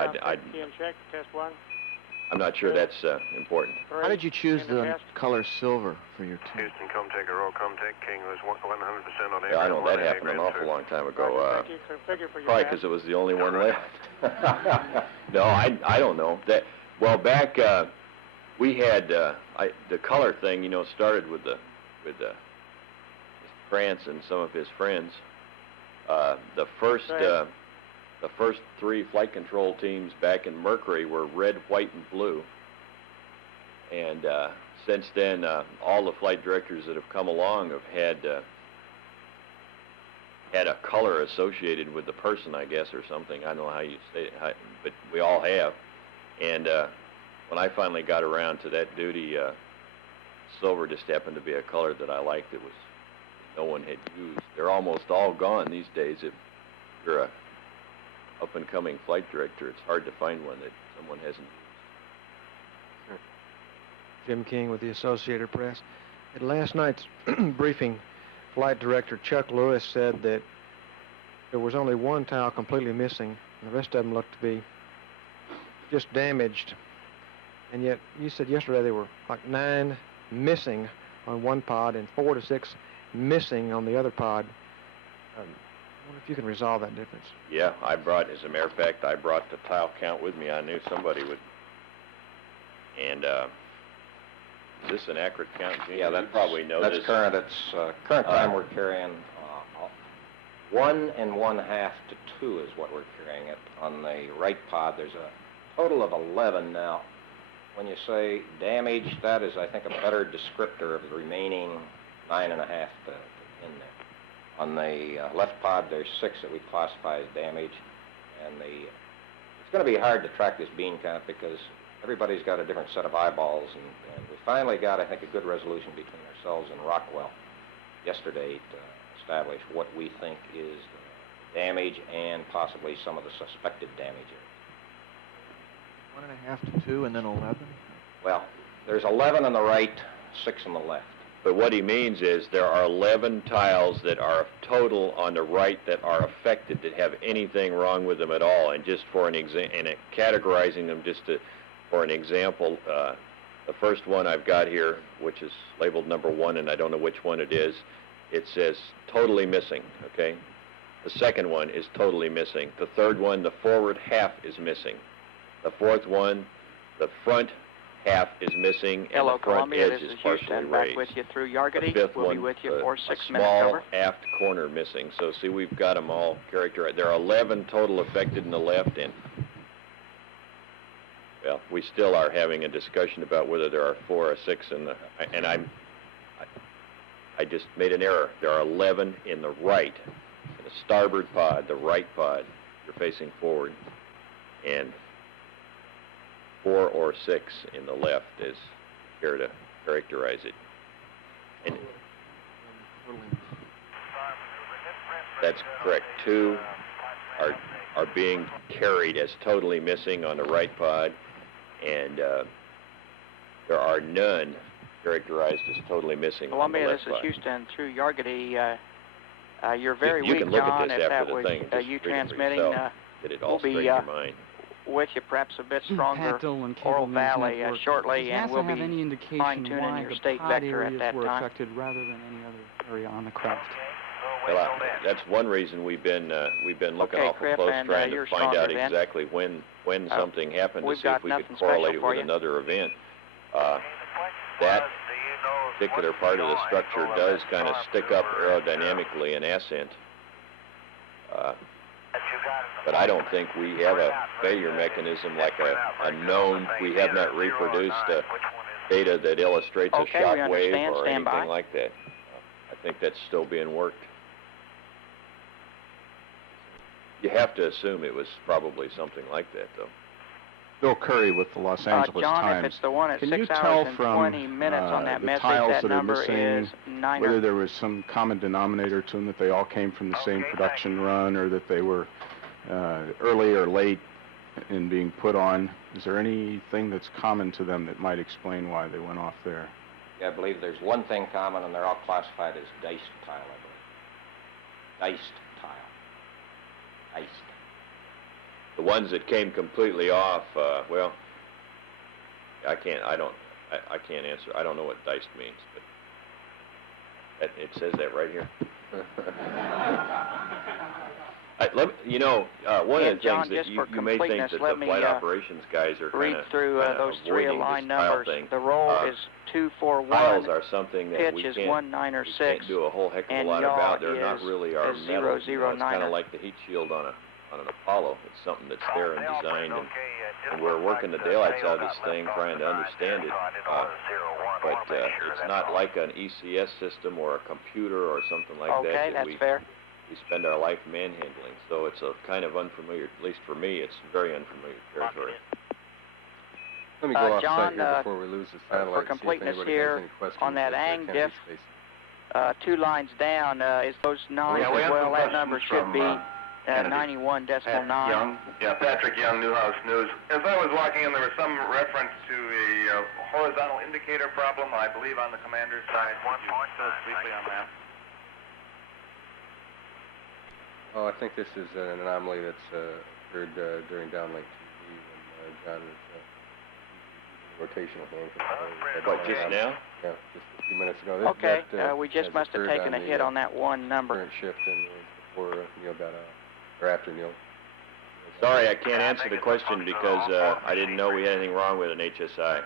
I'm not sure that's important. How did you choose the color silver for your tune? Houston, Comtech, Roll Comtech, King was 100% on air. Yeah, I know that happened an awful long time ago. Probably because it was the only one left. No, I don't know. Well, back we had the color thing. You know, started with Mr. France and some of his friends. The first three flight control teams back in Mercury were red, white, and blue. And since then, all the flight directors that have come along have had a color associated with the person, I guess, or something. I don't know how you say it, but we all have. And when I finally got around to that duty, silver just happened to be a color that I liked that no one had used. They're almost all gone these days. If you're a up-and-coming flight director, it's hard to find one that someone hasn't used. Jim King with the Associated Press. At last night's briefing, Flight Director Chuck Lewis said that there was only one tile completely missing, and the rest of them looked to be just damaged. And yet, you said yesterday there were like 9 missing on one pod and 4 to 6 missing on the other pod. I wonder if you can resolve that difference. Yeah, as a matter of fact, I brought the tile count with me. I knew somebody would. And is this an accurate count, Gene? Yeah, you probably know that's this. Current. It's current time we're carrying 1 1/2 to 2 is what we're carrying it. On the right pod, there's a total of 11 now. When you say damage, that is, I think, a better descriptor of the remaining 9 1/2 in there. On the left pod, there's 6 that we classify as damage, and it's going to be hard to track this bean count because everybody's got a different set of eyeballs, and we finally got, I think, a good resolution between ourselves and Rockwell yesterday to establish what we think is the damage and possibly some of the suspected damage. 1 1/2 to 2, and then 11? Well, there's 11 on the right, 6 on the left. But what he means is there are 11 tiles that are total on the right that are affected, that have anything wrong with them at all. And just for categorizing them for an example, the first one I've got here, which is labeled number 1, and I don't know which one it is, it says totally missing, okay? The second one is totally missing. The third one, the forward half is missing. The fourth one, the front half is missing, and Hello, the front Columbia, edge this is is partially Houston, raised. back with you through Yargady. The fifth We'll one, be with you for 6 a minutes, small over. aft corner missing. So see, we've got them all characterized. There are 11 total affected in the left, and well, we still are having a discussion about whether there are 4 or 6 in the. And I just made an error. There are 11 in the right, in the starboard pod, the right pod. You're facing forward, and 4 or 6 in the left is here to characterize it. And that's correct. 2 are being carried as totally missing on the right pod, and there are none characterized as totally missing Columbia, on the this left is pod. Houston through Yargady. You're very You weak, can look at John. this If after that the was thing, just you read it for transmitting, yourself. Get it all we'll straight be in your mind. with you perhaps a bit stronger and Cable Oral News Valley Network. shortly, Does and NASA we'll have be any indication fine-tuning why your the state pod vector at areas that were time. affected rather than any other area on the craft? Well, that's one reason we've been looking awful Crippen, close, trying you're to find out stronger then. exactly when something happened to we've see if got we could nothing correlate special it for with you. another event. That particular part of the structure does kind of stick up aerodynamically in ascent. But I don't think we have a failure mechanism like a known. We have not reproduced data that illustrates a shock wave or anything like that. I think that's still being worked. You have to assume it was probably something like that, though. Bill Curry with the Los Angeles John, Times. if it's the one at Can 6 you hours tell and from 20 minutes on that the message, tiles that that are number missing is 9 whether there was some common denominator to them, that they all came from the same production run, or that they were early or late in being put on? Is there anything that's common to them that might explain why they went off there? Yeah, I believe there's one thing common, and they're all classified as diced tile, I believe. Diced tile. Diced. The ones that came completely off, well, I can't answer. I don't know what diced means, but it says that right here. One of the John, things that just you for may think completeness, that let the me flight operations guys are read through those three avoiding aligned this tile numbers. thing. The roll is 241. Tiles are something that we pitch is can't, 196. we can't do a whole heck of a and lot yaw about. They're not is really our a metal. It's 009er. kind of like the heat shield on an Apollo. It's something that's there and designed, and we're working the daylights out of this thing trying to understand it. But it's not like an ECS system or a computer or something like that. Okay, that's fair. We spend our life manhandling, so it's a kind of unfamiliar, at least for me, it's very unfamiliar territory. Let me go off John, site here before we lose the satellite. For completeness here, on that ang diff, 2 lines down, is those 9 as well? That number should be 91.9. Yeah, Patrick Young, Newhouse News. As I was walking in, there was some reference to a horizontal indicator problem, I believe, on the commander's side. Could you fill us briefly on that? Oh, I think this is an anomaly that's occurred during downlink TV when John was rotational hand control. What, just now? Yeah, just a few minutes ago. Okay, we just must have taken a hit on that one number. Current shift and before Neil got out, or after Neil. Sorry, I can't answer the question because I didn't know we had anything wrong with an HSI.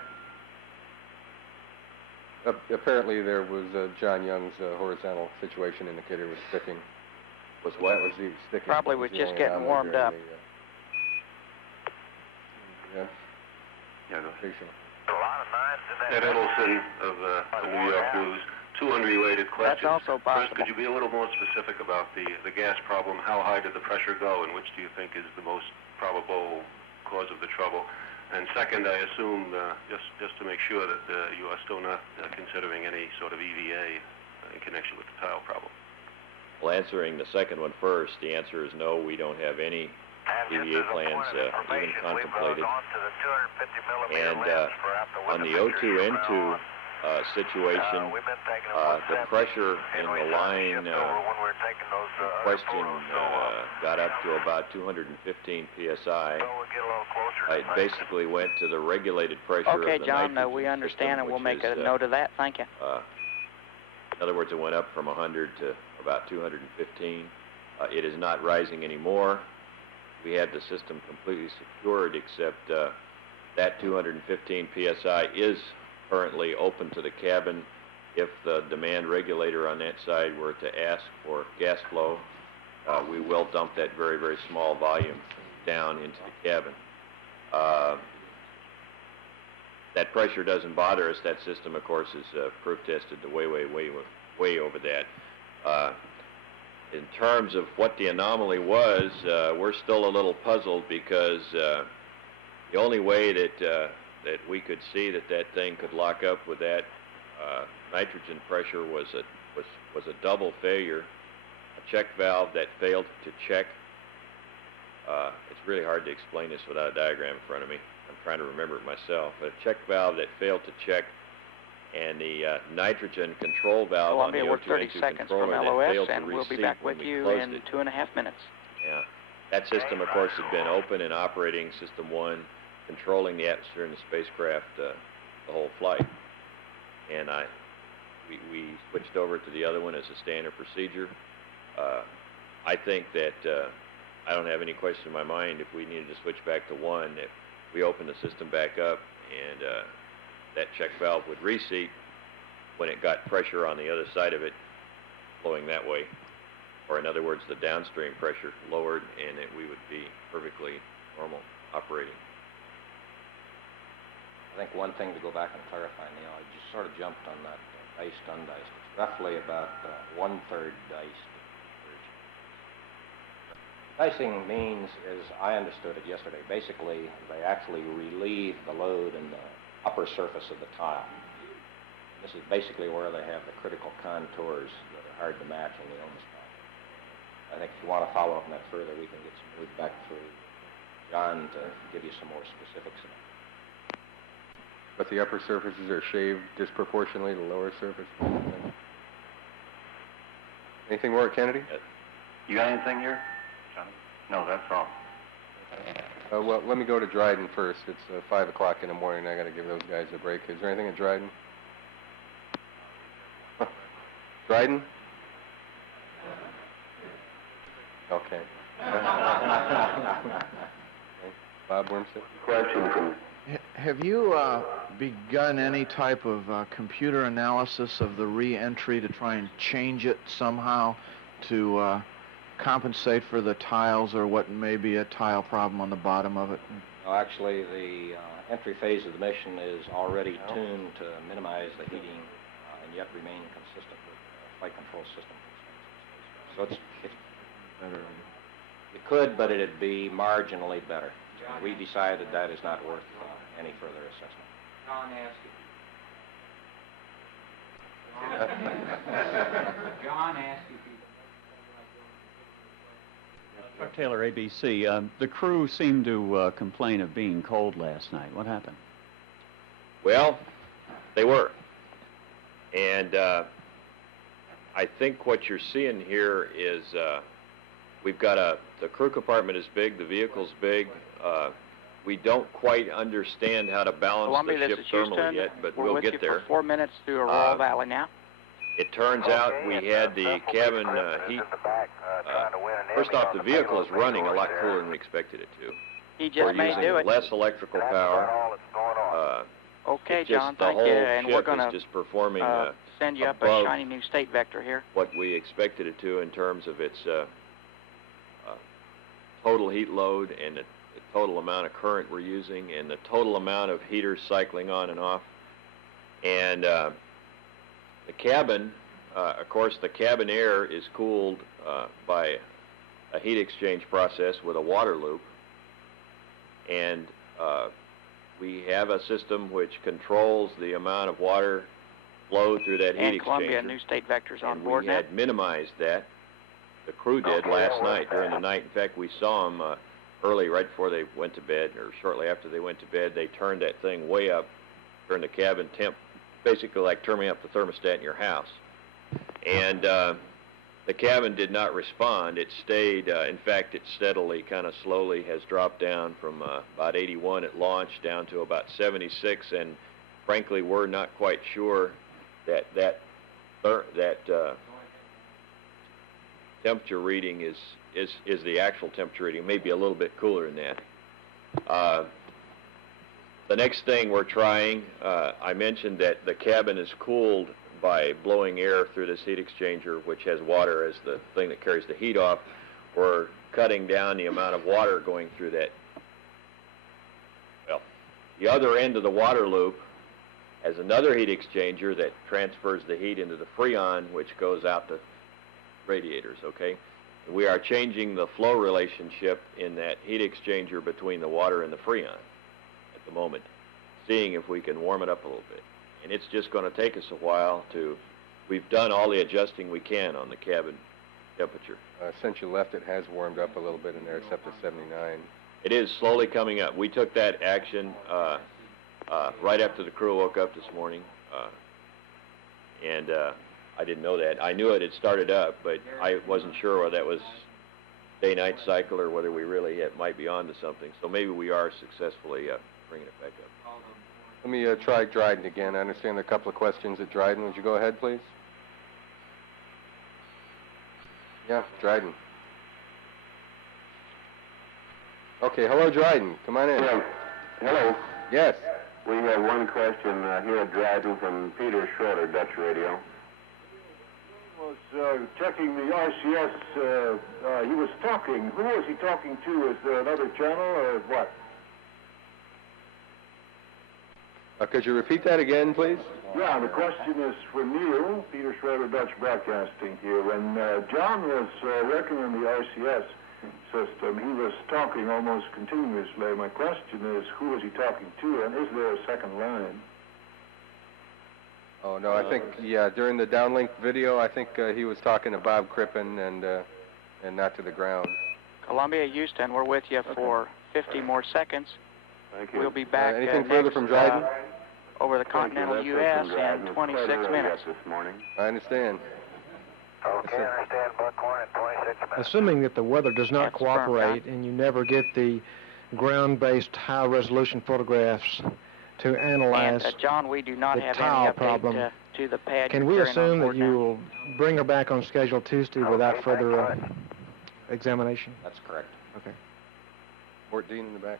Apparently there was John Young's horizontal situation indicator was sticking. Was what? That was the sticking. Probably was just getting warmed up. Yeah. Rotational. Ed Edelson of the New York News. 2 unrelated questions. That's also possible. First, could you be a little more specific about the gas problem? How high did the pressure go, and which do you think is the most probable cause of the trouble? And second, I assume, just to make sure that you are still not considering any sort of EVA in connection with the tile problem. Well, answering the second one first, the answer is no, we don't have any EVA plans even contemplated. And on the O2N2 situation, the pressure in the line question got up to about 215 psi. It basically went to the regulated pressure of the John, nitrogen we understand, system, and we'll make is, a note of that. Thank you. In other words, it went up from 100 to about 215. It is not rising anymore. We had the system completely secured, except that 215 psi is currently open to the cabin. If the demand regulator on that side were to ask for gas flow, we will dump that very, very small volume down into the cabin. That pressure doesn't bother us. That system, of course, is proof tested to way over that. In terms of what the anomaly was, we're still a little puzzled because the only way that we could see that thing could lock up with that nitrogen pressure was a double failure, a check valve that failed to check. It's really hard to explain this without a diagram in front of me. I'm trying to remember it myself. A check valve that failed to check, and the nitrogen control valve on the O2N2 controller that failed to receive. We'll be back with you in 2.5 minutes. Yeah. That system, of course, had been open and operating, System 1, controlling the atmosphere and the spacecraft the whole flight. And we switched over to the other one as a standard procedure. I think that I don't have any question in my mind if we needed to switch back to 1, that we open the system back up and that check valve would reseat when it got pressure on the other side of it flowing that way or in other words, the downstream pressure lowered, and we would be perfectly normal operating. I think one thing to go back and clarify, Neil, I just sort of jumped on that diced, undiced. It's roughly about 1/3 diced. Dicing means, as I understood it yesterday, basically they actually relieve the load in the upper surface of the tile. This is basically where they have the critical contours that are hard to match in the Ohms tile. I think if you want to follow up on that further, we can get some mood back through John to give you some more specifics. But the upper surfaces are shaved disproportionately to the lower surface. Anything more at Kennedy? You got anything here, Johnny? No, that's all. Well, let me go to Dryden first. It's 5 o'clock in the morning. I got to give those guys a break. Is there anything at Dryden? Dryden? Okay. Bob Wormstead? Question from... Have you begun any type of computer analysis of the re-entry to try and change it somehow to compensate for the tiles or what may be a tile problem on the bottom of it? No, actually, the entry phase of the mission is already tuned to minimize the heating and yet remain consistent with flight control system constraints. So it's better. It could, but it'd be marginally better. We decided that is not worth any further assessment. John asked if Chuck Taylor, ABC. The crew seemed to complain of being cold last night. What happened? Well, they were. And I think what you're seeing here is we've got the crew compartment is big, the vehicle's big. We don't quite understand how to balance Columbia, the ship thermally yet, but we'll get there. We're with you for 4 minutes through Aurora Valley now. It turns out we had the cabin heat. First off, the vehicle is running a lot cooler than we expected it to. He just may do We're it. using less electrical power. Okay, just John, the thank whole you. And we're ship going is just performing to send you up a above shiny new state vector here. what we expected it to in terms of its total heat load and the total amount of current we're using and the total amount of heaters cycling on and off. And the cabin, of course, the cabin air is cooled by a heat exchange process with a water loop. And we have a system which controls the amount of water flow through that heat and Columbia exchanger. New State Vectors on And board we now. had minimized that. The crew did last night during the night. In fact, we saw them early, right before they went to bed, or shortly after they went to bed. They turned that thing way up, turned the cabin temp, basically like turning up the thermostat in your house. And the cabin did not respond. It stayed, in fact, it steadily, kind of slowly has dropped down from about 81 at launch down to about 76. And frankly, we're not quite sure that temperature reading is the actual temperature reading. Maybe a little bit cooler than that. The next thing we're trying, I mentioned that the cabin is cooled by blowing air through this heat exchanger, which has water as the thing that carries the heat off. We're cutting down the amount of water going through that. Well, the other end of the water loop has another heat exchanger that transfers the heat into the freon, which goes out to radiators, okay? We are changing the flow relationship in that heat exchanger between the water and the freon at the moment, seeing if we can warm it up a little bit. And it's just going to take us a while we've done all the adjusting we can on the cabin temperature. Since you left, it has warmed up a little bit in there. It's up to 79. It is slowly coming up. We took that action right after the crew woke up this morning, and I didn't know that. I knew it had started up, but I wasn't sure whether that was day-night cycle or whether we really might be on to something. So maybe we are successfully bringing it back up. Let me try Dryden again. I understand there are a couple of questions at Dryden. Would you go ahead, please? Yeah, Dryden. Okay, hello, Dryden. Come on in. Yeah. Hello. Yes. We have one question here at Dryden from Peter Schroeder, Dutch Radio. was checking the RCS. He was talking. Who was he talking to? Is there another channel or what? Could you repeat that again, please? Yeah, the question is for Neil, Peter Schroeder, Dutch Broadcasting here. When John was working on the RCS system, he was talking almost continuously. My question is, who was he talking to, and is there a second line? Oh, no, I think, yeah, during the downlink video, I think he was talking to Bob Crippen and not to the ground. Columbia, Houston, we're with you for 50 more seconds. Thank you. We'll be back anything next, further from Dryden? Over the continental U.S. in 26 minutes. This morning. I understand. Okay, I understand, Buckhorn, in 26 minutes. Assuming that the weather does not cooperate and you never get the ground-based high-resolution photographs to analyze And John, we do not the have tile any update problem, to the pad. can you're we carrying assume on that board you now. will bring her back on schedule Tuesday without further examination? That's correct. Okay. Fort Dean in the back.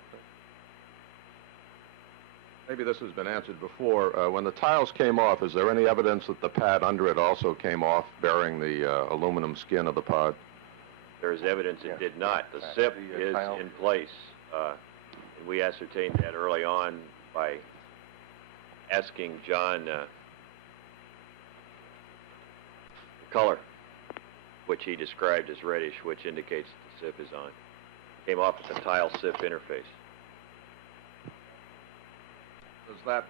Maybe this has been answered before. When the tiles came off, is there any evidence that the pad under it also came off, bearing the aluminum skin of the pod? There's evidence it did not. The SIP is in place. And we ascertained that early on by asking John the color, which he described as reddish, which indicates the SIP is on. Came off at the tile SIP interface. Does that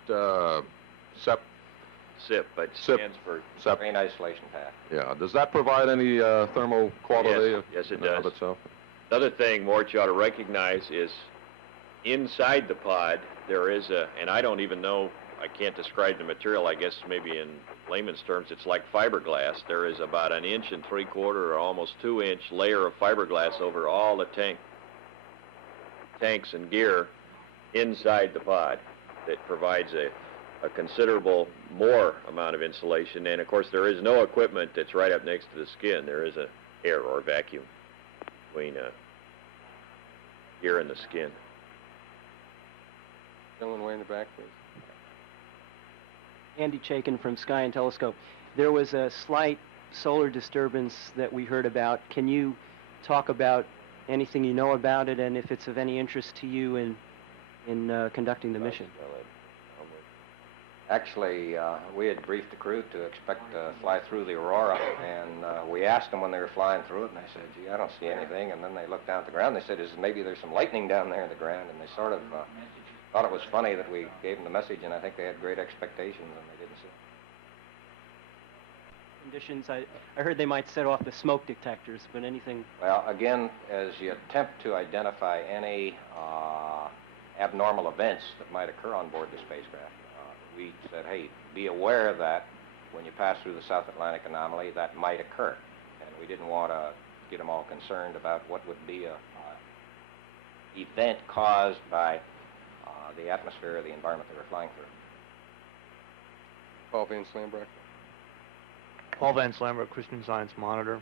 SIP, but SIP stands for Grain isolation pad. Yeah. Does that provide any thermal quality? Yes, it in and does. of itself? Another thing, Mort, you ought to recognize is inside the pod there is and I don't even know, I can't describe the material. I guess maybe in layman's terms it's like fiberglass. There is about 1 3/4 or almost 2-inch layer of fiberglass over all the tanks and gear inside the pod that provides a considerable more amount of insulation. And of course there is no equipment that's right up next to the skin. There is a air or vacuum between here and the skin. Gentleman way in the back, please. Andy Chaikin from Sky and Telescope. There was a slight solar disturbance that we heard about. Can you talk about anything you know about it and if it's of any interest to you in conducting the mission? Actually, we had briefed the crew to expect to fly through the aurora, and we asked them when they were flying through it, and they said, gee, I don't see anything. And then they looked down at the ground, and they said, maybe there's some lightning down there in the ground, and they sort of thought it was funny that we gave them the message, and I think they had great expectations, and they didn't see it. Conditions, I heard they might set off the smoke detectors, but anything... Well, again, as you attempt to identify any abnormal events that might occur on board the spacecraft, we said, hey, be aware that when you pass through the South Atlantic anomaly, that might occur. And we didn't want to get them all concerned about what would be a event caused by the atmosphere or the environment they were flying through. Paul Van Slambrook. Paul Van Slambrook, Christian Science Monitor.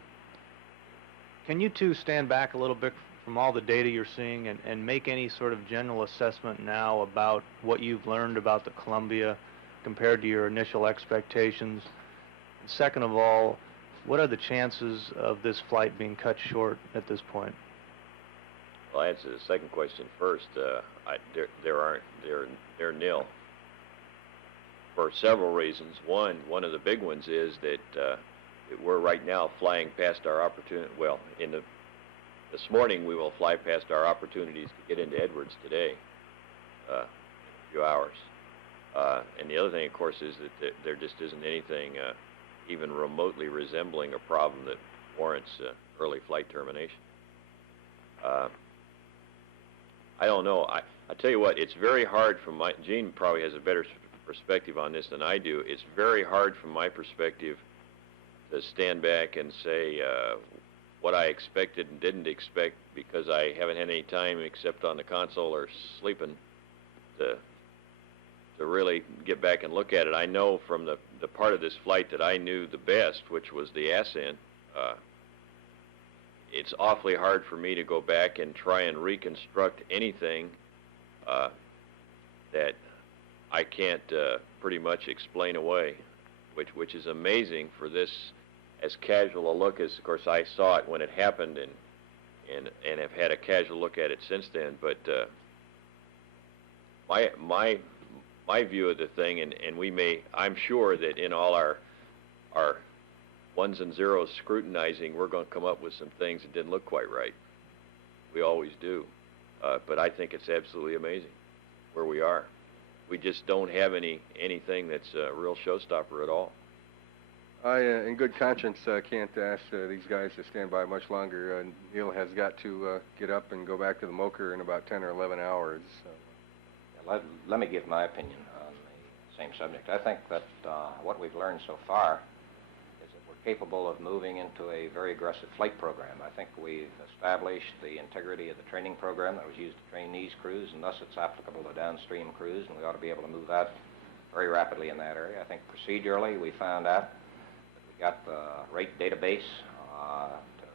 Can you two stand back a little bit from all the data you're seeing and make any sort of general assessment now about what you've learned about the Columbia compared to your initial expectations? And second of all, what are the chances of this flight being cut short at this point? I'll answer the second question first. They're nil for several reasons. One of the big ones is that we're right now flying past our opportunity. Well, this morning we will fly past our opportunities to get into Edwards today, in a few hours. And the other thing, of course, is that there just isn't anything even remotely resembling a problem that warrants early flight termination. I don't know. I tell you what, it's very hard from Gene probably has a better perspective on this than I do. It's very hard from my perspective to stand back and say what I expected and didn't expect, because I haven't had any time except on the console or sleeping to really get back and look at it. I know from the part of this flight that I knew the best, which was the ascent, it's awfully hard for me to go back and try and reconstruct anything that I can't pretty much explain away, which is amazing for this as casual a look as, of course, I saw it when it happened, and have had a casual look at it since then. But my view of the thing, and I'm sure that in all our ones and zeros scrutinizing, we're going to come up with some things that didn't look quite right. We always do. But I think it's absolutely amazing where we are. We just don't have anything that's a real showstopper at all. I, in good conscience, can't ask these guys to stand by much longer. Neil has got to get up and go back to the Mocher in about 10 or 11 hours. Let me give my opinion on the same subject. I think that what we've learned so far is that we're capable of moving into a very aggressive flight program. I think we've established the integrity of the training program that was used to train these crews, and thus it's applicable to downstream crews, and we ought to be able to move that very rapidly in that area. I think procedurally we found out got the rate database to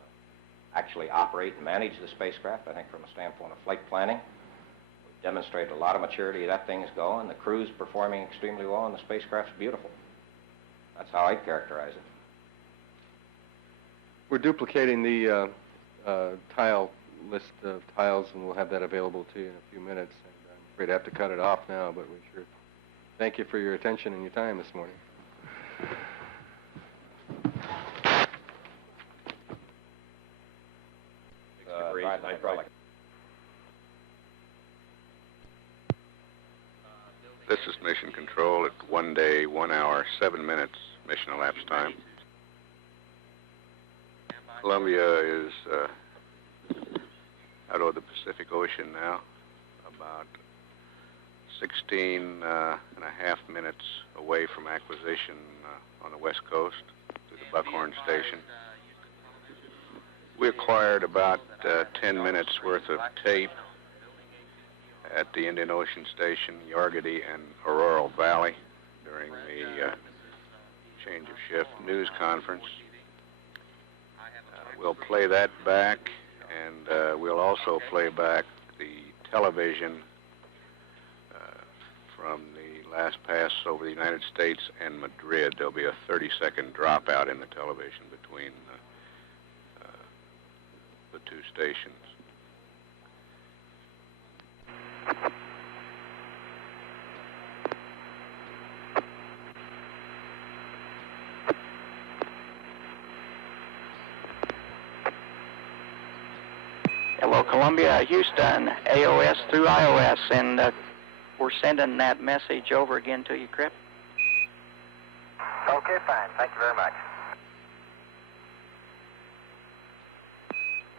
actually operate and manage the spacecraft. I think from a standpoint of flight planning, we've demonstrated a lot of maturity. That thing's going. The crew's performing extremely well, and the spacecraft's beautiful. That's how I'd characterize it. We're duplicating the tile list of tiles, and we'll have that available to you in a few minutes. And I'm afraid I have to cut it off now, but we sure thank you for your attention and your time this morning. This is Mission Control at 1 day, 1 hour, 7 minutes mission elapsed time. Columbia is out over the Pacific Ocean now, about 16 and a half minutes away from acquisition on the west coast through the Buckhorn Station. We acquired about 10 minutes worth of tape at the Indian Ocean Station, Yargady and Aurora Valley during the change of shift news conference. We'll play that back, and we'll also play back the television from the last pass over the United States and Madrid. There'll be a 30-second dropout in the television between the two stations. Hello, Columbia, Houston, AOS through iOS, and we're sending that message over again to you, Crippen. Okay, fine. Thank you very much.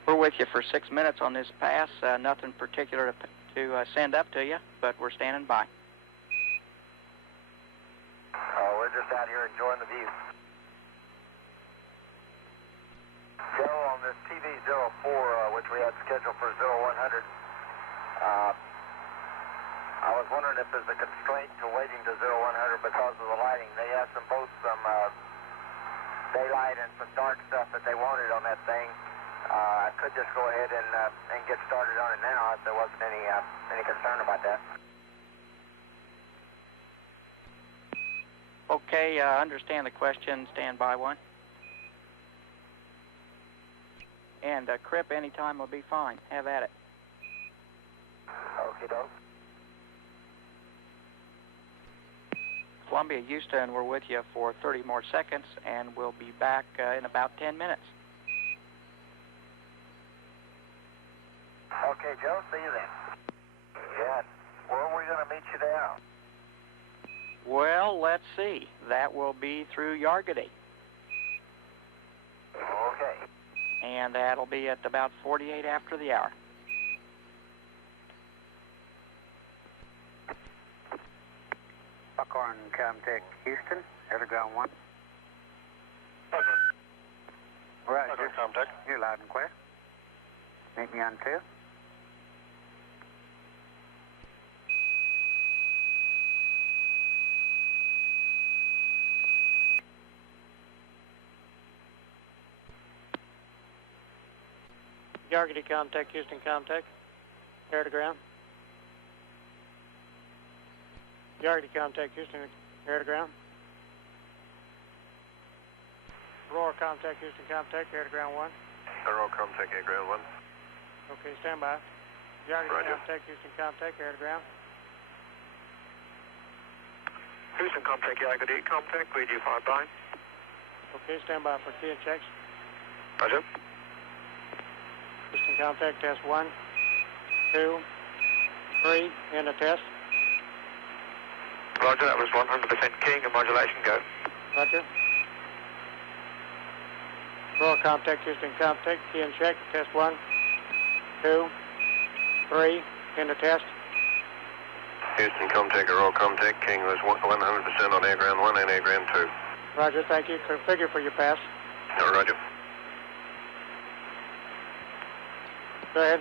We're with you for 6 minutes on this pass. Nothing particular to send up to you, but we're standing by. Oh, we're just out here enjoying the view. Joe, on this TV-04, which we had scheduled for 0100, I was wondering if there's a constraint to waiting to 0100 because of the lighting. They had both some daylight and some dark stuff that they wanted on that thing. I could just go ahead and get started on it now if there wasn't any concern about that. Okay, understand the question. Stand by one. And Cripp, anytime will be fine. Have at it. Okay, doke. Columbia, Houston, we're with you for 30 more seconds, and we'll be back in about 10 minutes. Okay, Joe, see you then. Yeah, where are we going to meet you now? Well, let's see. That will be through Yargady. Okay. And that'll be at about 48 after the hour. Buckhorn, Comtech, Houston, Airground 1. Right, Comtech. You're loud and clear. Meet me on 2. Yargady, Comtech, Houston, Comtech, air to ground. Yargady, Comtech, Houston, air to ground. Aurora, Royal Comtech, Houston Comtech, air to ground 1. Royal Comtech, air ground 1. Okay, stand by. Yardy Roger. Comtech, Houston Comtech, air to ground. Houston Comtech, Yardy Comtech, read you 5 by. Okay, stand by for key and checks. Roger. Houston Comtech, test 1, 2, 3, end of test. Roger, that was 100% king and modulation go. Roger. Royal Comtech, Houston Comtech, key and check, test 1, 2, 3, end of test. Houston Comtech, Royal Comtech, king was 100% on air ground 1 and air ground 2. Roger, thank you. Configure for your pass. No, roger. Go ahead.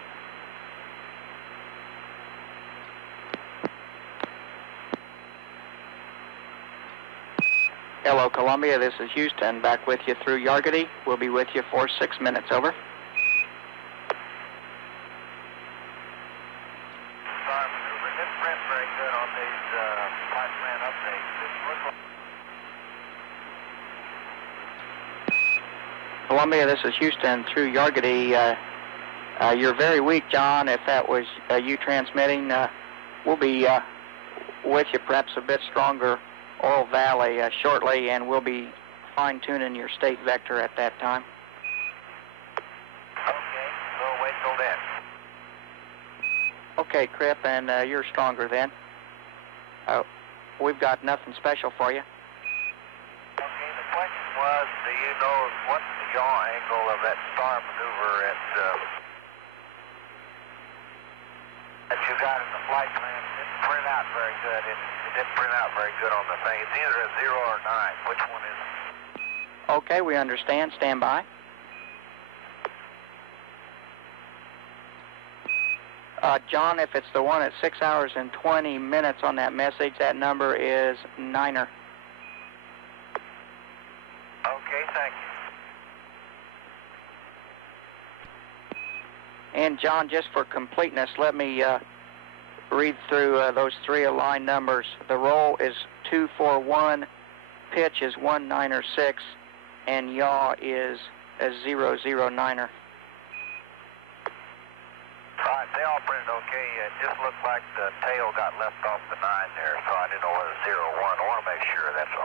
Hello, Columbia. This is Houston. Back with you through Yargady. We'll be with you for 6 minutes. Over. Sorry, maneuver didn't print very good on these flight plan updates. This looks like... Columbia, this is Houston through Yargady. You're very weak, John. If that was you transmitting, we'll be with you, perhaps a bit stronger Oral Valley shortly, and we'll be fine-tuning your state vector at that time. Okay, we'll wait till then. Okay, Crippen, and you're stronger then. We've got nothing special for you. Okay, the question was, do you know what's the yaw angle of that star maneuver that you got in the flight plan? It didn't print out very good. It didn't print out very good on the thing. It's either a 0 or 9. Which one is it? Okay, we understand. Stand by. John, if it's the one at 6 hours and 20 minutes on that message, that number is 9er. Okay, thank you. And John, just for completeness, let me read through those 3 aligned numbers. The roll is 241, pitch is 196, and yaw is a 009er. Right, they all printed okay. It just looked like the tail got left off the 9 there, so I didn't know whether it was 0 or 1. I want to make sure, that's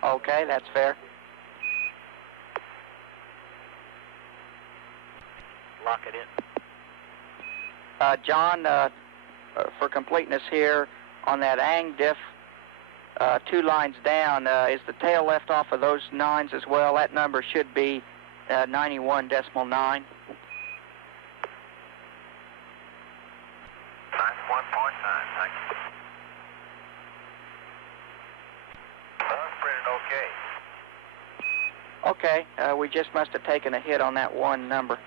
all. Okay, that's fair. Lock it in. John, for completeness here, on that ang diff, 2 lines down, is the tail left off of those 9s as well? That number should be 91.9. 91.9, thank you. That's printed okay. Okay, we just must have taken a hit on that one number.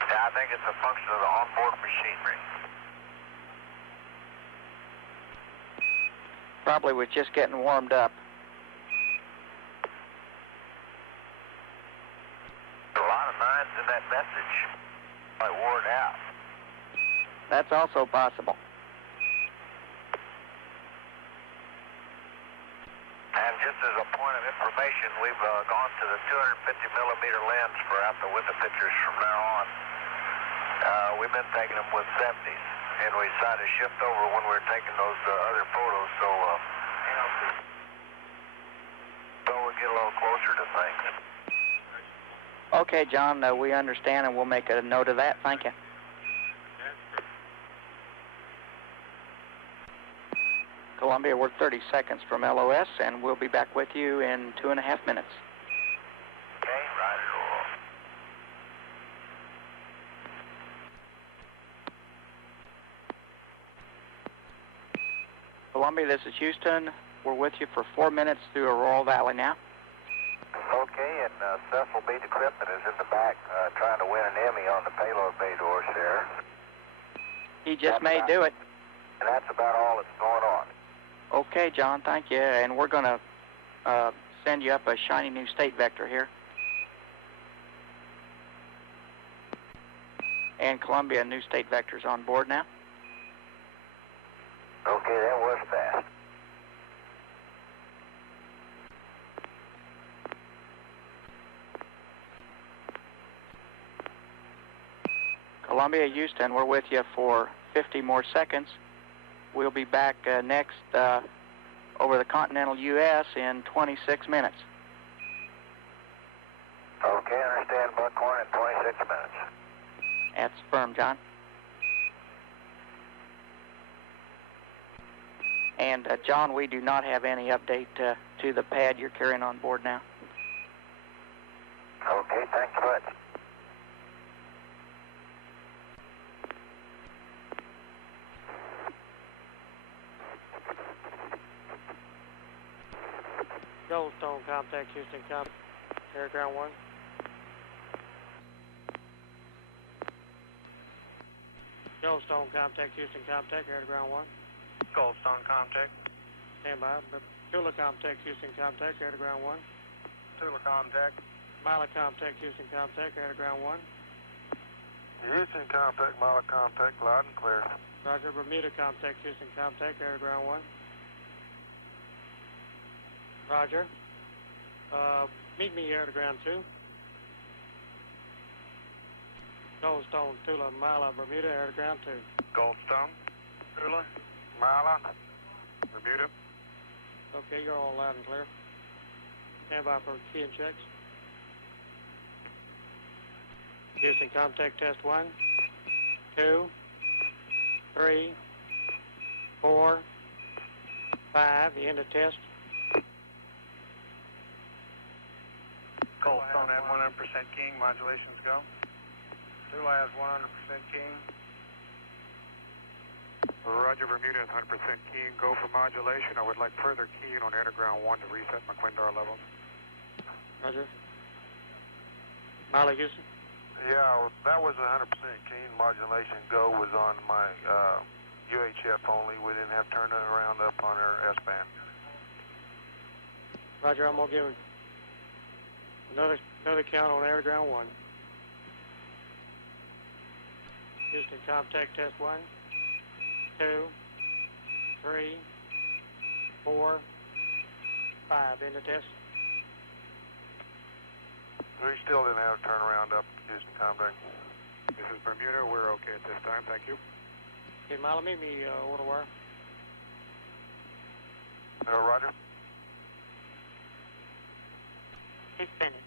Yeah, I think it's a function of the onboard machinery. Probably was just getting warmed up. A lot of 9s in that message. I wore it out. That's also possible. And just as a point of information, we've gone to the 250 millimeter lens for out the with the pictures from now on. We've been taking them with 70s, and we decided to shift over when we were taking those other photos, so we get a little closer to things. Okay, John, we understand, and we'll make a note of that. Thank you. Columbia, we're 30 seconds from LOS, and we'll be back with you in 2.5 minutes. Okay, right it all. Columbia, this is Houston. We're with you for 4 minutes through Aurora Valley now. Okay, and Seth will be the Crippen is in the back trying to win an Emmy on the payload bay doors there. He just may do it. And that's about all that's going on. Okay, John, thank you. And we're going to send you up a shiny new state vector here. And Columbia, new state vector's on board now. Okay. Okay, that was fast. Columbia, Houston, we're with you for 50 more seconds. We'll be back next over the continental U.S. in 26 minutes. Okay, understand Buckhorn in 26 minutes. That's firm, John. And John, we do not have any update to the pad you're carrying on board now. Okay, thanks much. Goldstone, contact Houston, air ground 1. Goldstone, contact Houston, air ground 1. Goldstone, contact. Stand by. Tula, contact Houston, air ground 1. Tula, contact. Mila, contact Houston, air ground 1. Houston, contact. Mila, contact. Loud and clear. Roger. Bermuda, contact Houston, air ground 1. Roger. Meet me here at ground 2. Goldstone, Tula, Mila, Bermuda, air to ground 2. Goldstone, Tula, Mila, Bermuda. Okay, you're all loud and clear. Stand by for key and checks. Houston, contact test 1, 2, 3, 4, 5, the end of test. Goldstone at 100% keying, modulations go. Tula has 100% keying. Roger, Bermuda is 100% keying. Go for modulation. I would like further keying on air to ground 1 to reset my Quindar levels. Roger. Mila, Houston? Yeah, that was 100% keying. Modulation go was on my UHF only. We didn't have turn it around up on our S-band. Roger, I'm going to give another count on air ground 1. Houston, contact test 1, 2, 3, 4, 5. End of test. We still didn't have a turnaround up Houston, contact. This is Bermuda. We're okay at this time. Thank you. Okay, Mila, meet me over the wire. Roger. He's finished.